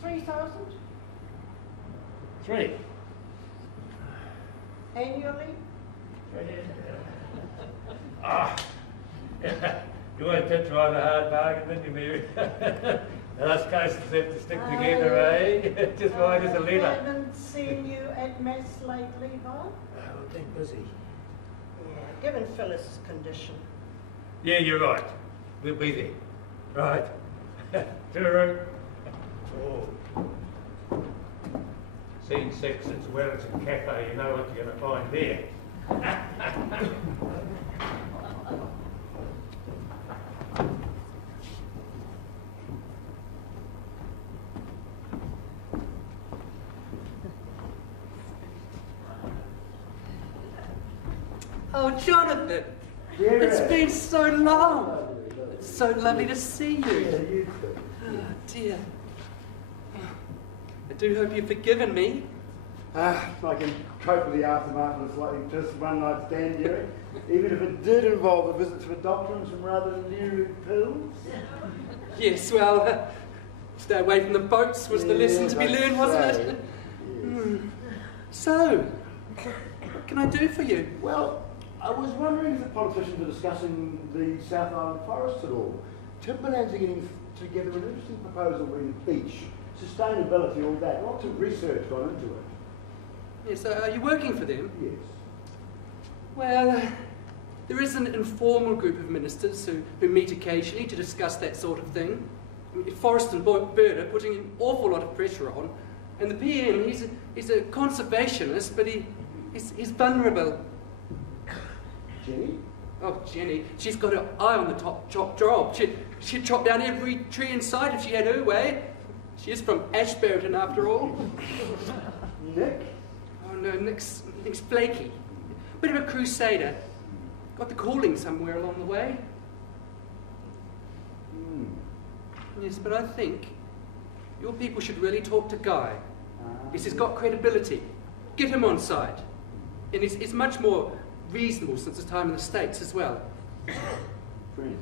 3,000? 3. Annually? You weren't that rather hard bargain, didn't you, Mary? Us coasters have to stick together, eh? Just write us a letter. I haven't seen you at mess lately, Bob. I've been busy. Yeah, given Phyllis's condition. Yeah, you're right. We'll be there. Right. Tooroo. Oh. Scene 6, it's Wellington Cafe. You know what you're going to find there. Oh, Jonathan, it's been so long. It's so lovely to see you. Oh, dear. I do hope you've forgiven me. I can cope with the aftermath of a slightly just one night stand, Jerry. Even if it did involve a visit to a doctor and some rather lurid pills. Yes, well, stay away from the boats was the lesson to be learned, wasn't it? Yes. So, what can I do for you? Well, I was wondering if the politicians are discussing the South Island forests at all. Timberlands are getting together an interesting proposal in the beach, sustainability, all that. Lots of research gone into it. Yes, are you working for them? Yes. Well, there is an informal group of ministers who meet occasionally to discuss that sort of thing. Forrest and Bird are putting an awful lot of pressure on, and the PM, he's a conservationist, but he's vulnerable. Jenny? Oh, Jenny, she's got her eye on the top job. She'd chop down every tree in sight if she had her way. She is from Ashburton, after all. Nick? Oh no, Nick's flaky. Bit of a crusader. Got the calling somewhere along the way. Yes, but I think your people should really talk to Guy. Yes, he's got credibility. Get him on side. And he's much more reasonable since his time in the States as well. Friends.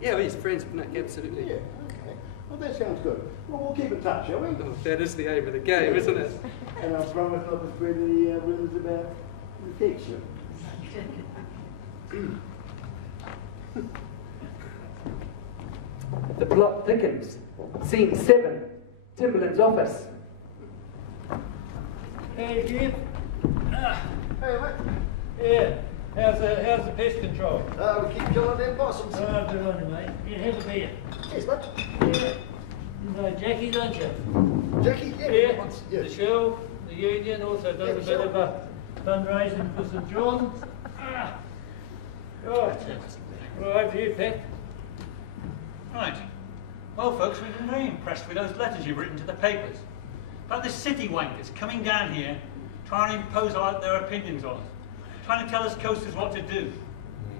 Yeah, he's friends, no, absolutely. Yeah, okay. Well, that sounds good. Well, we'll keep in touch, shall we? Oh, that is the aim of the game, isn't it? And I promise not to spread any rumours about infection. The plot thickens. Scene 7, Timberland's office. Hey, Keith. Hey, mate. Yeah. How's the pest control? We keep killing them possums. Oh, good on you, mate. Yeah, have a beer. Cheers, bud. Yeah. You know Jackie, don't you? Jackie? Yeah. Yeah. The show, the union also does a bit of a fundraising for St John's. Right. Well, over to you, Pat. Right. Well, folks, we've been very impressed with those letters you've written to the papers about the city wankers coming down here, trying to impose their opinions on us, trying to tell us coasters what to do.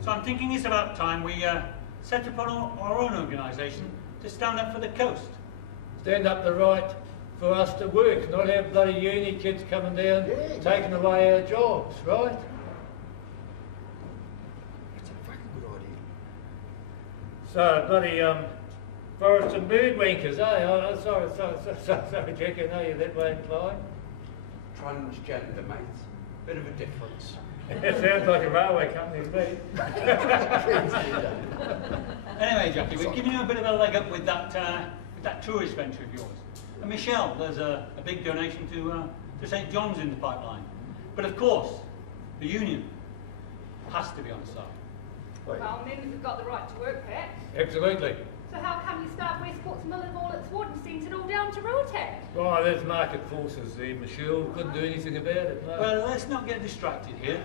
So I'm thinking it's about time we set up our own organisation to stand up for the coast. Stand up the right for us to work, not have bloody uni kids coming down, taking away our jobs, right? That's a fucking good idea. So, bloody forest and bird wankers, eh? Oh, sorry, Jack, I know you're that way inclined. Transgender, mate. Bit of a difference. It sounds like a railway company to me. Anyway, Jackie, we've given you a bit of a leg up with that tourist venture of yours. And Michelle, there's a big donation to St John's in the pipeline. But of course, the union has to be on side. Well, members have got the right to work, Pat. Absolutely. So how come you start Westport's mill of all its wood and sent it all down to Rootag? Oh, there's market forces there, Michelle. Couldn't do anything about it, no. Well, let's not get distracted here.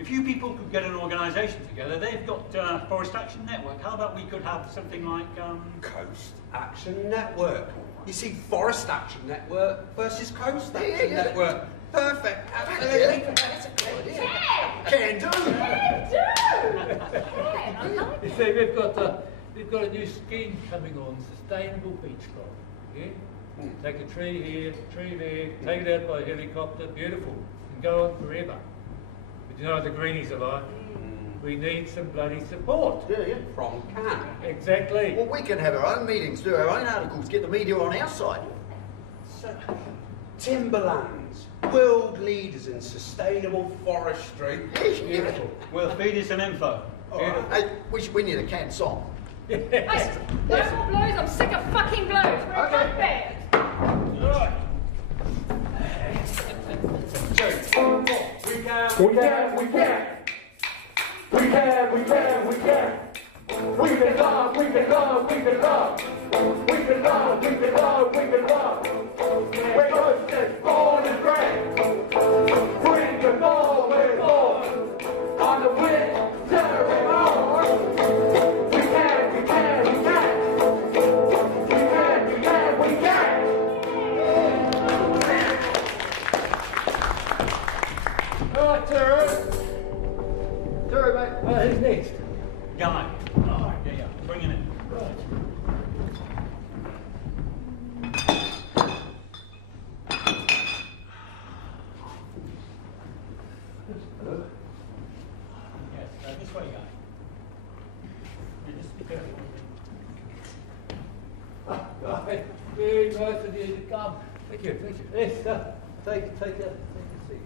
If you people could get an organisation together, they've got Forest Action Network. How about we could have something like... Coast Action Network. You see, Forest Action Network versus Coast Action Network. Perfect. Absolutely. That's a good idea. Can do. You see, we've got a new scheme coming on, sustainable beach life. Yeah? Take a tree here, a tree there, take it out by helicopter, beautiful, and go on forever. But you know what the greenies are like? We need some bloody support. Yeah. From Cannes. Exactly. Well, we can have our own meetings, do our own articles, get the media on our side. So, Timberlands, world leaders in sustainable forestry. Beautiful. We'll feed you some info. Hey, we need a canned song. Hey, no more blows, I'm sick of fucking blows. We're a gun band. Right. We can. We can. We can. We can. We can. We can. We can love. We can love. We can love. We can love. We can love. We can love. We're coasters, born and bred. We can go. We're born on the wind, tearing on. We can. We can. We can. We can. We can. We can. Right, Terry. Terry, mate. Who's next? Guy. Oh, yeah. Bring him in. Right. Hello? Yes, this way, Guy. Yeah, just be careful. Right. Very nice of you to come. Thank you, thank you. Yes, take a seat.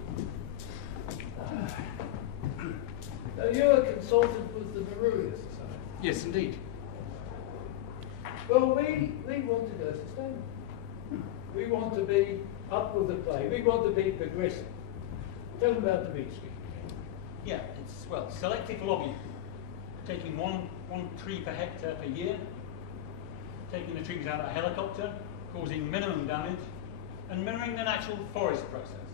Now, you're a consultant with the Mawhera Society. Yes, indeed. Well, we want to go sustainable. We want to be up with the play. We want to be progressive. Tell them about the beach scheme. Yeah, it's, well, selective logging. Taking one tree per hectare per year. Taking the trees out of a helicopter, causing minimum damage, and mirroring the natural forest process.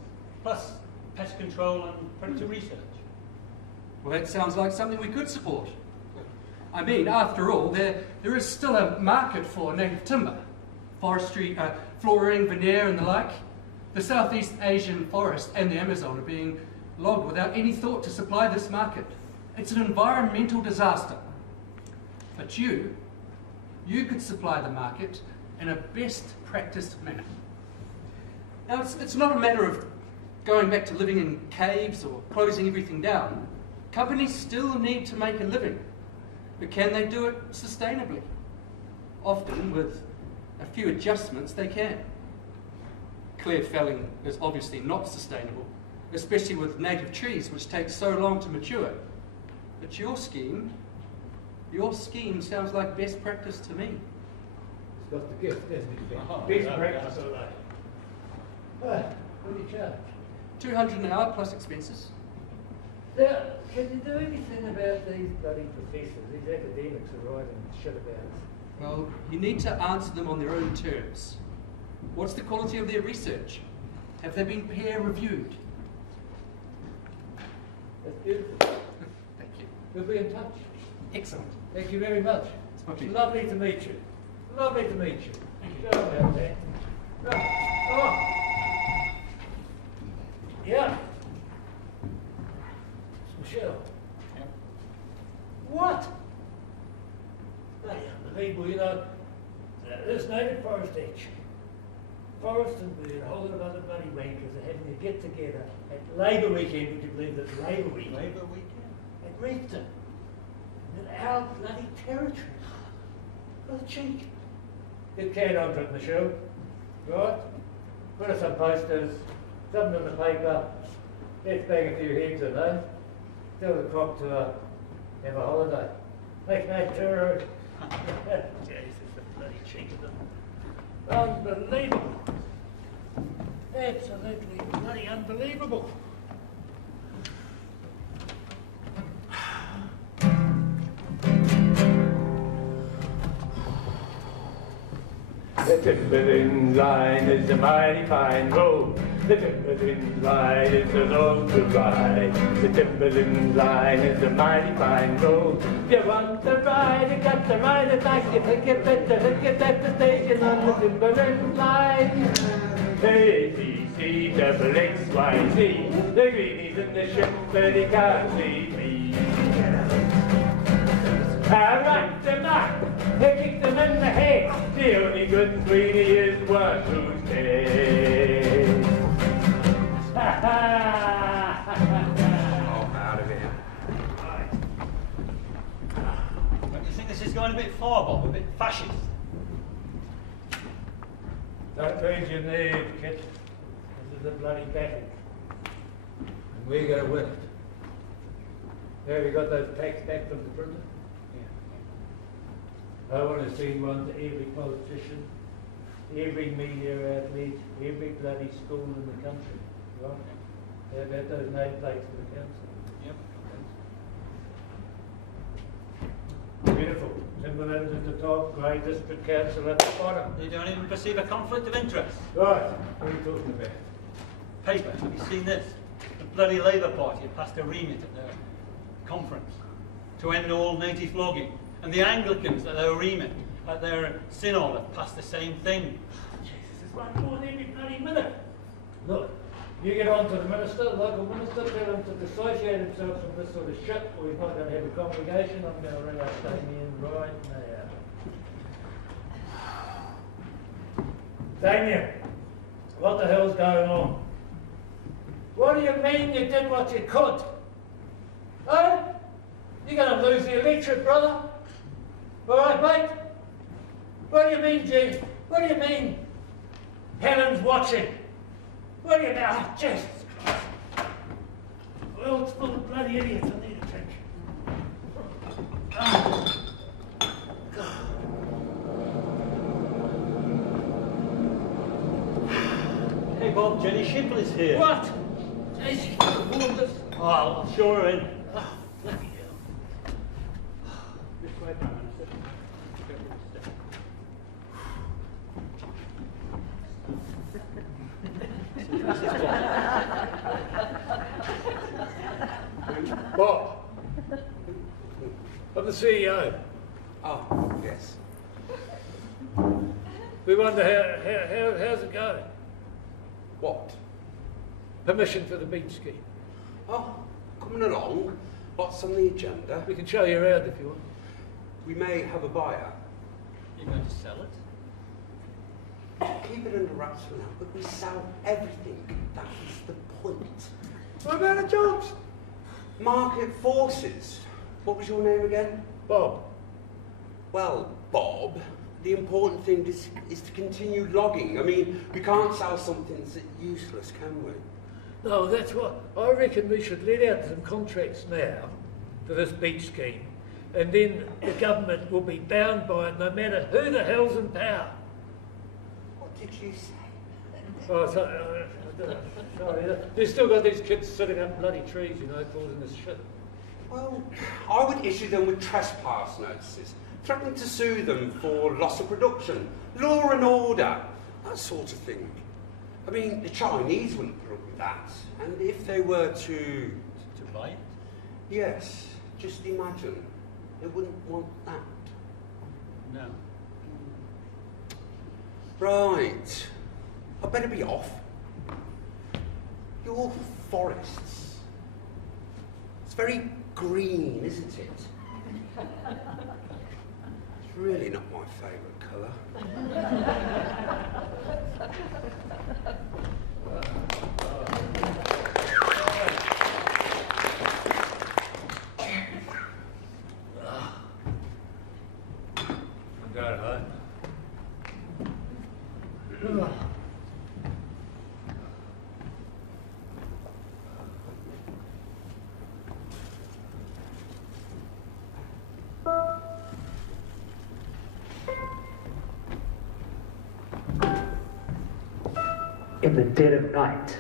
Plus pest control and predator research. Well, that sounds like something we could support. I mean, after all, there is still a market for native timber, forestry, flooring, veneer and the like. The Southeast Asian forest and the Amazon are being logged without any thought to supply this market. It's an environmental disaster. But you could supply the market in a best practice manner. Now, it's not a matter of going back to living in caves or closing everything down. Companies still need to make a living, but can they do it sustainably? Often, with a few adjustments, they can. Clear felling is obviously not sustainable, especially with native trees, which take so long to mature. But your scheme sounds like best practice to me. It's got the gift, hasn't it? Best practice, all right. What do you charge? 200 an hour plus expenses. Now, can you do anything about these bloody professors? These academics are writing shit about us. Well, you need to answer them on their own terms. What's the quality of their research? Have they been peer reviewed? That's beautiful. Thank you. We'll be in touch. Excellent. Thank you very much. It's my pleasure. Lovely to meet you. Lovely to meet you. Go on, there. Right. Oh. Yeah. Michelle. Yeah. What? Bloody unbelievable, you know. This native forest action. Forest and Bird, a whole lot of other bloody wankers are having a get together at Labour Weekend. Would you believe that Labour Weekend? Labour Weekend? At Reefton. In our bloody territory. What a cheek. Get carried on to it, Michelle. Right? Put us some posters, something in the paper. Let's bang a few heads in, eh? Tell the crop to have a holiday. Make no tour. Jesus, the bloody cheek of them. Unbelievable. Absolutely bloody unbelievable. The Timberland line is a mighty fine road. The Timberland line is a road to ride. The Timberland line is a mighty fine road. If you want to ride, you got to ride it back. You think it better, hook it at the station on the Timberland line. A, B, C, double X, Y, Z. The greenies in the ship, but he can't see me. I rocked them up, I kicked them in the head. The only good greenie is one who's dead. Ha ha! Oh, out of here. Don't you think this is going a bit far, Bob? A bit fascist? Don't bend your knee, kid. This is a bloody battle. And we're going to win it. Have you got those packs back from the printer? I want to send one to every politician, every media outlet, every bloody school in the country. Right? How about those nameplates for the council? Yep. Beautiful. Timberlands at the top, Grey District Council at the bottom. You don't even perceive a conflict of interest. Right. What are you talking about? Paper, have you seen this? The bloody Labour Party have passed a remit at their conference to end all native flogging. And the Anglicans at their remit, at their synod, have passed the same thing. Jesus, there's one more than every bloody minute. Look, you get on to the minister, the local minister, tell him to dissociate himself from this sort of shit, or he's not going to have a congregation. I'm going to ring up Damien right now. Damien, what the hell's going on? What do you mean you did what you could? Huh? You're going to lose the electorate, brother. All right, mate? What do you mean, Jim? What do you mean? Helen's watching. What do you mean? Oh, Jesus Christ. Well, it's full of bloody idiots. I need a drink. Oh. Hey Bob, Jenny Shipley's here. What? Jeez, she could have warned us. Oh, I'll show her in. Oh, bloody hell. This way, Prime Minister. Bob, I'm the CEO. Oh, yes. We wonder how's it going? What? Permission for the beach scheme. Oh, coming along. What's on the agenda? We can show you around if you want. We may have a buyer. You're going to sell it? Keep it under wraps for now, but we sell everything. That is the point. What about the jobs? Market forces. What was your name again? Bob. Well, Bob, the important thing is to continue logging. I mean, we can't sell something that's useless, can we? No, that's what I reckon we should let out some contracts now for this beach scheme, and then the government will be bound by it no matter who the hell's in power. What did you say? Oh, sorry, they've still got these kids sitting up bloody trees, you know, causing this shit. Well, I would issue them with trespass notices, threatening to sue them for loss of production, law and order, that sort of thing. I mean, the Chinese wouldn't put up with that, and if they were to buy it? Yes, just imagine, they wouldn't want that. No. Right, I better be off. Your forests. It's very green, isn't it? It's really not my favourite colour. I'm going home. In the dead of night,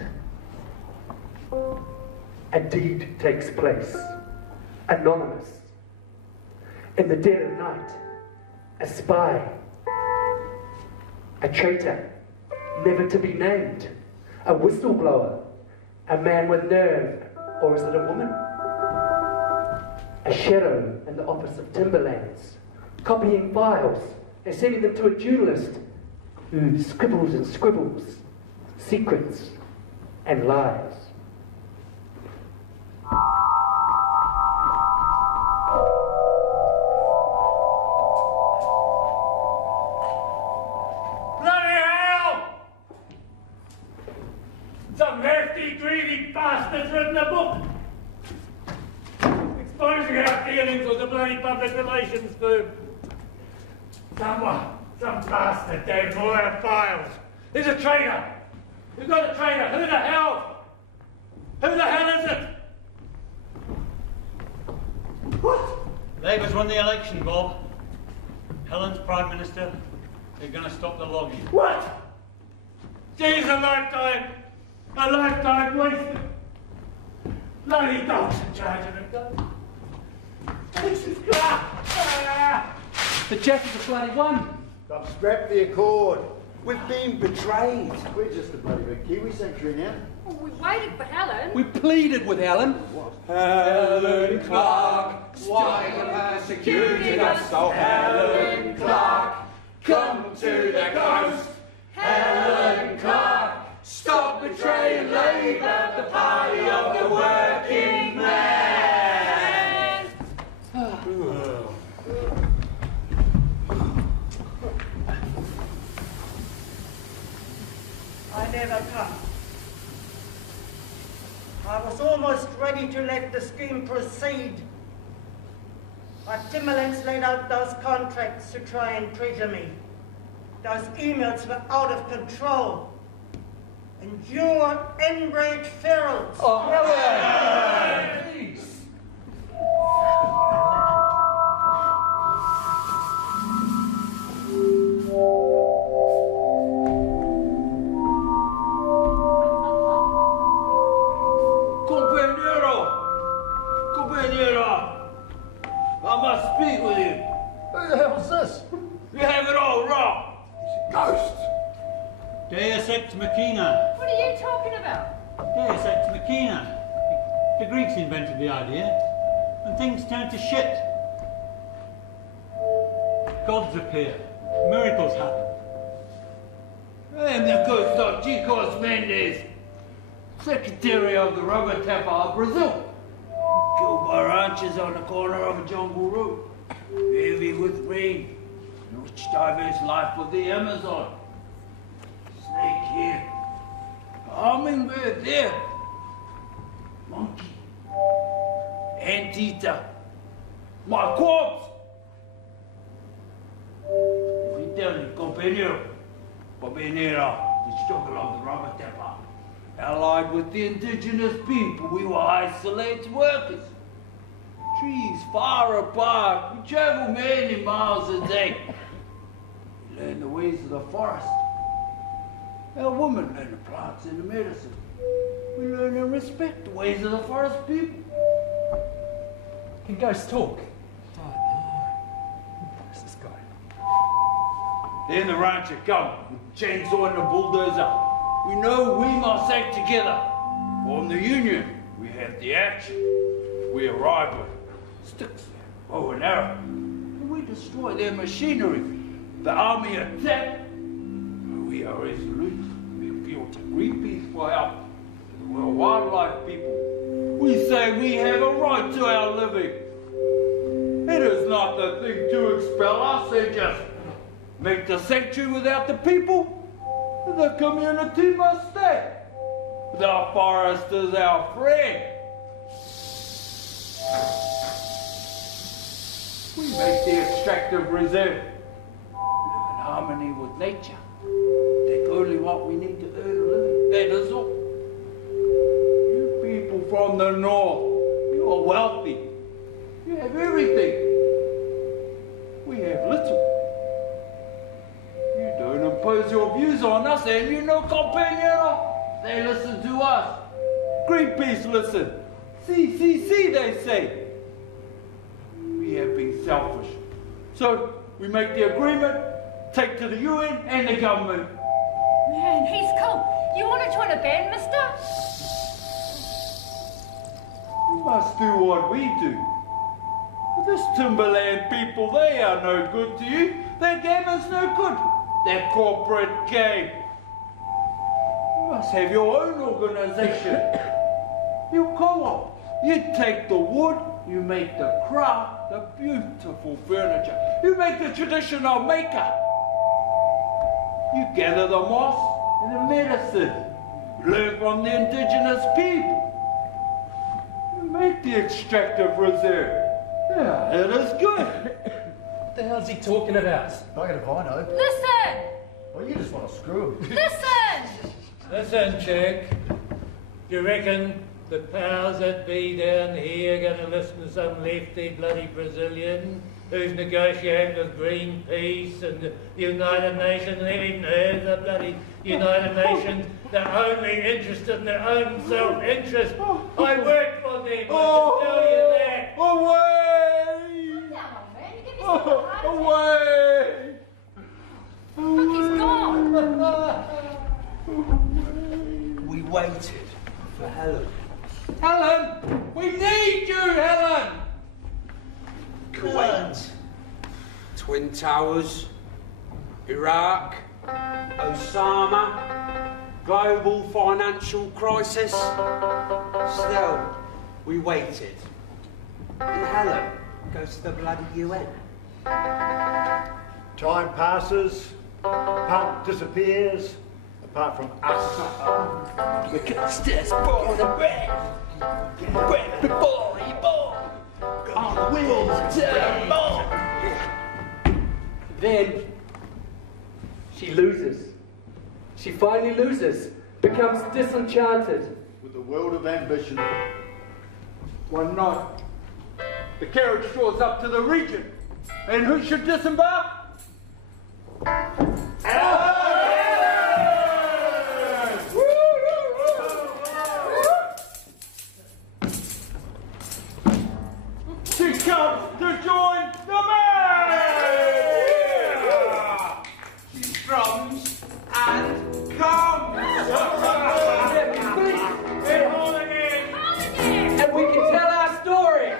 a deed takes place, anonymous. In the dead of night, a spy, a traitor, never to be named, a whistleblower, a man with nerve, or is it a woman? A shadow in the office of Timberlands, copying files and sending them to a journalist who scribbles and scribbles secrets and lies. Bloody hell! Some nasty, greedy bastard's written a book exposing our dealings with the bloody public relations firm. Some bastard damn Mawhera files. He's a traitor. We've got a traitor. Who the hell? Who the hell is it? What? Labour's won the election, Bob. Helen's Prime Minister. They're going to stop the logging. What? Geez, a lifetime wasted. Bloody dogs in charge of it. This is The Jackets are bloody one. I've scrapped the accord. We've been betrayed. We're just a bloody big Kiwi sanctuary now. Oh, we waited for Helen. We pleaded with Helen. Helen Clark, why you persecuted us? Oh, Helen Clark, come to the coast. Helen Clark, stop betraying Labour, the party of the working man. I never come. I was almost ready to let the scheme proceed. But Timberlands laid out those contracts to try and treasure me. Those emails were out of control. And you are inbred ferals. Oh, Helen! Please. Compañero, I must speak with you. Who the hell's this? You have it all wrong. He's a ghost. Deus ex machina. What are you talking about? Deus ex machina. The Greeks invented the idea, and things turned to shit. Gods appear. Miracles happen. I am the ghost of Chicos Mendes, Secretary of the Rubber Tapper of Brazil. Killed by ranchers on the corner of a jungle road. Heavy with rain, which diverse life of the Amazon. Snake here, hummingbird there, monkey, anteater. My corpse! Fidel, compañero. Compañera, the struggle of the rubber tapper. Allied with the indigenous people, we were isolated workers. Trees far apart, we travel many miles a day. We learn the ways of the forest. Our women learn the plants and the medicine. We learn and respect the ways of the forest people. Can ghosts talk? Where's this guy? Then the rancher come with the chainsaw and the bulldozer. We know we must act together. From the Union, we have the action. We arrive with sticks, bow and arrow, and we destroy their machinery. The army attack. We are resolute. We appeal to Greenpeace for help. To the World Wildlife people. We say we have a right to our living. It is not the thing to expel us and just make the sanctuary without the people. The community must stay. The forest is our friend. We make the extractive reserve. We live in harmony with nature. Take only what we need to earn a living. That is all. You people from the north, you are wealthy. You have everything. We have little. You don't impose your views on us, and you know, compañero. They listen to us. Greenpeace listen. See, they say. We have been selfish. So we make the agreement, take to the UN and the government. Man, he's cool. You want to join a band, mister? You must do what we do. This Timberland people, they are no good to you. Their game is no good. Their corporate game. You must have your own organization. You co-op. You take the wood, you make the craft, the beautiful furniture. You make the traditional maker. You gather the moss and the medicine. You learn from the indigenous people. You make the extractive reserve. Yeah, it is good. What the hell's he talking about? Not if I know. Listen! Well, you just want to screw him. Listen! Listen, chick. Do you reckon the powers that be down here are going to listen to some lefty bloody Brazilian who's negotiating with Greenpeace and the United Nations? They've even heard the bloody United Nations. They're only interested in their own self-interest. I work for them, I can tell you that. Away! Come on, man. You give yourself a heart attack. Away! Look, he's gone. We waited for Helen. Helen! We need you, Helen! Kuwait, Twin Towers, Iraq, Osama, global financial crisis. Still, we waited. And Helen goes to the bloody UN. Time passes, punk disappears, apart from us. We can still born and bred. Bred before he born. On the wheels turn born. Then she loses. She finally loses, becomes disenchanted. With the world of ambition. One night, the carriage draws up to the region. And who should disembark? She comes to join the band! She strums and comes! And we can tell our story.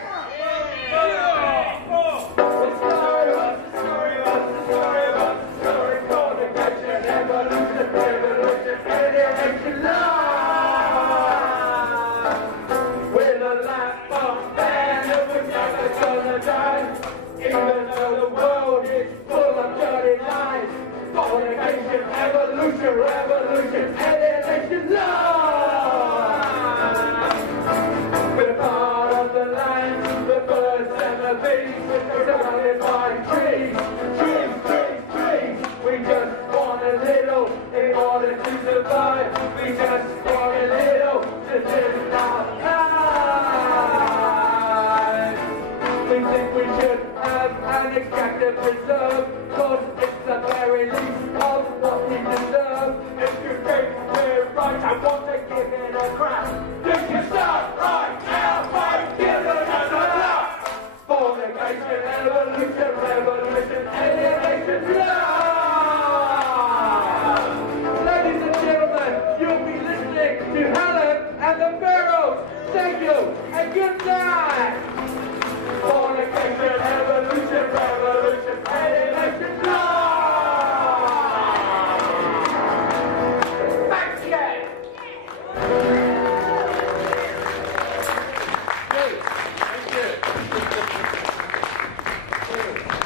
Even though the world is full of dirty lies, fornication, evolution, revolution, alienation, love. We're part of the line. In order to survive, we just want a little to live our lives. We think we should have an extractive reserve, cause it's the very least of what we deserve. If you think we're right, I want to give it a crack. You can start right now by giving us a laugh. Fornication, evolution, revolution, alienation, love! Ladies and gentlemen, you'll be listening to Helen and the Pharaohs. Thank you, and good night! Fornication, evolution, revolution, alienation, love! Thanks again!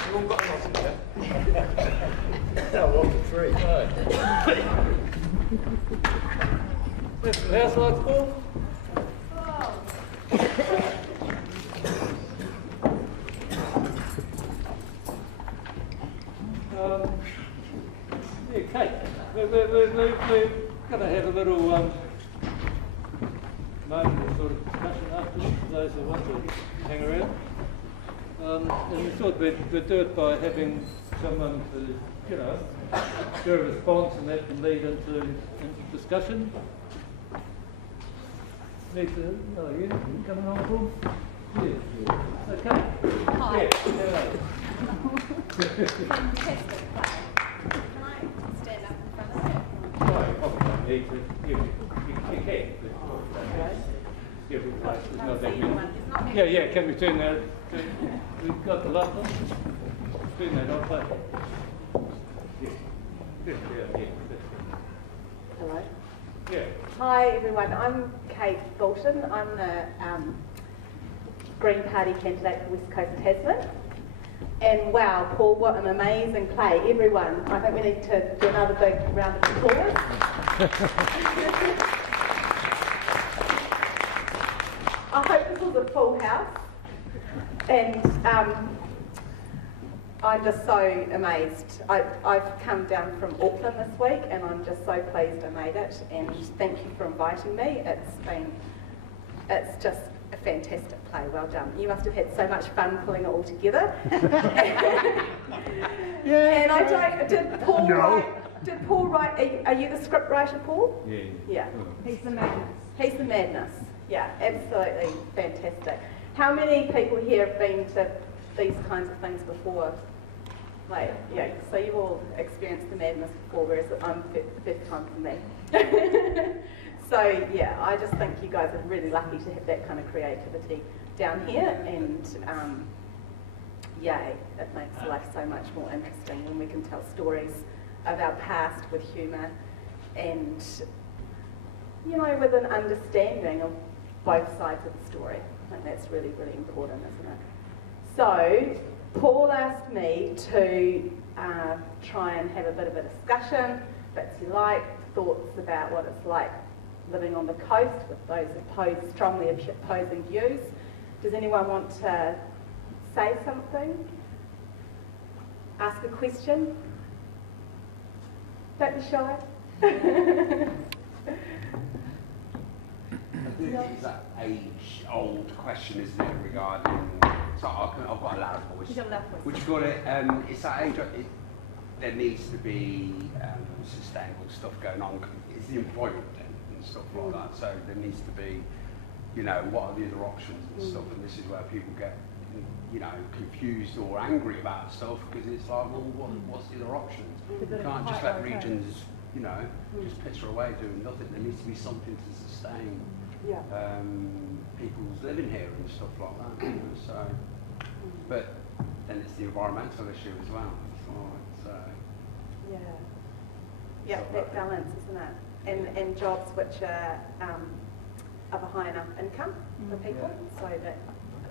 You've all got a lot in there. Oh, one for three. This is house lights, Paul? Yeah, Kate, we're going to have a little moment of sort of discussion afterwards for those who want to hang around. And we thought we'd do it by having someone to, you know, do a response and that can lead into discussion. Need to, oh, you coming on, Paul? Yeah. Okay. Hi. Yeah. Fantastic play. Can I stand up in front of you? Sorry, probably don't need to. You can. Yeah, there's not that many. Yeah, can we turn that? We've got the laptop. Turn that off. Yeah. Hello. Yeah. Hi everyone, I'm Kate Bolton. I'm the Green Party candidate for West Coast Tasman. And wow, Paul, what an amazing play. Everyone, I think we need to do another big round of applause. I hope this was a full house. And I'm just so amazed. I've come down from Auckland this week and I'm just so pleased I made it, and thank you for inviting me. It's just a fantastic play, well done. You must have had so much fun pulling it all together. And I don't, did Paul write, are you the script writer, Paul? Yeah. Yeah. He's the madness. He's the madness. Yeah, absolutely fantastic. How many people here have been to these kinds of things before? Like, yeah, so you've all experienced the madness before, whereas I'm the first time for me. So yeah, I just think you guys are really lucky to have that kind of creativity down here, and yay, it makes life so much more interesting when we can tell stories of our past with humour and, you know, with an understanding of both sides of the story. I think that's really, really important, isn't it? So, Paul asked me to try and have a bit of a discussion, bits you like, thoughts about what it's like living on the coast with those strongly opposing views. Does anyone want to say something? Ask a question? Don't be shy. I think it's that age-old question, isn't it, regarding... So I've got a loud voice. You've got a loud voice. Which got it, it's that age... there needs to be sustainable stuff going on. It's the employment and stuff like that. So there needs to be, you know, what are the other options and stuff. And this is where people get, you know, confused or angry about stuff, because it's like, well, what's the other options? You can't just let regions, you know, just pitter away doing nothing. There needs to be something to sustain people's living here and stuff like that. You know, so, but then it's the environmental issue as well. Yeah, that balance, isn't it? And jobs which are of a high enough income for people, so that,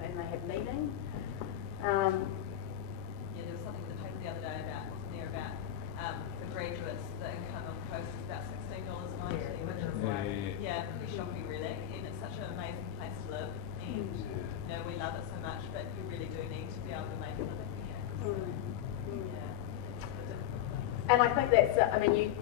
and they have meaning. Yeah, there was something in the paper the other day about, wasn't there, about for graduates, the income on the coast is about $16.90, which is like, pretty shocking really, and it's such an amazing place to live, and you know, we love it so much, but you really do need to be able to make a living here. And I think that's, I mean,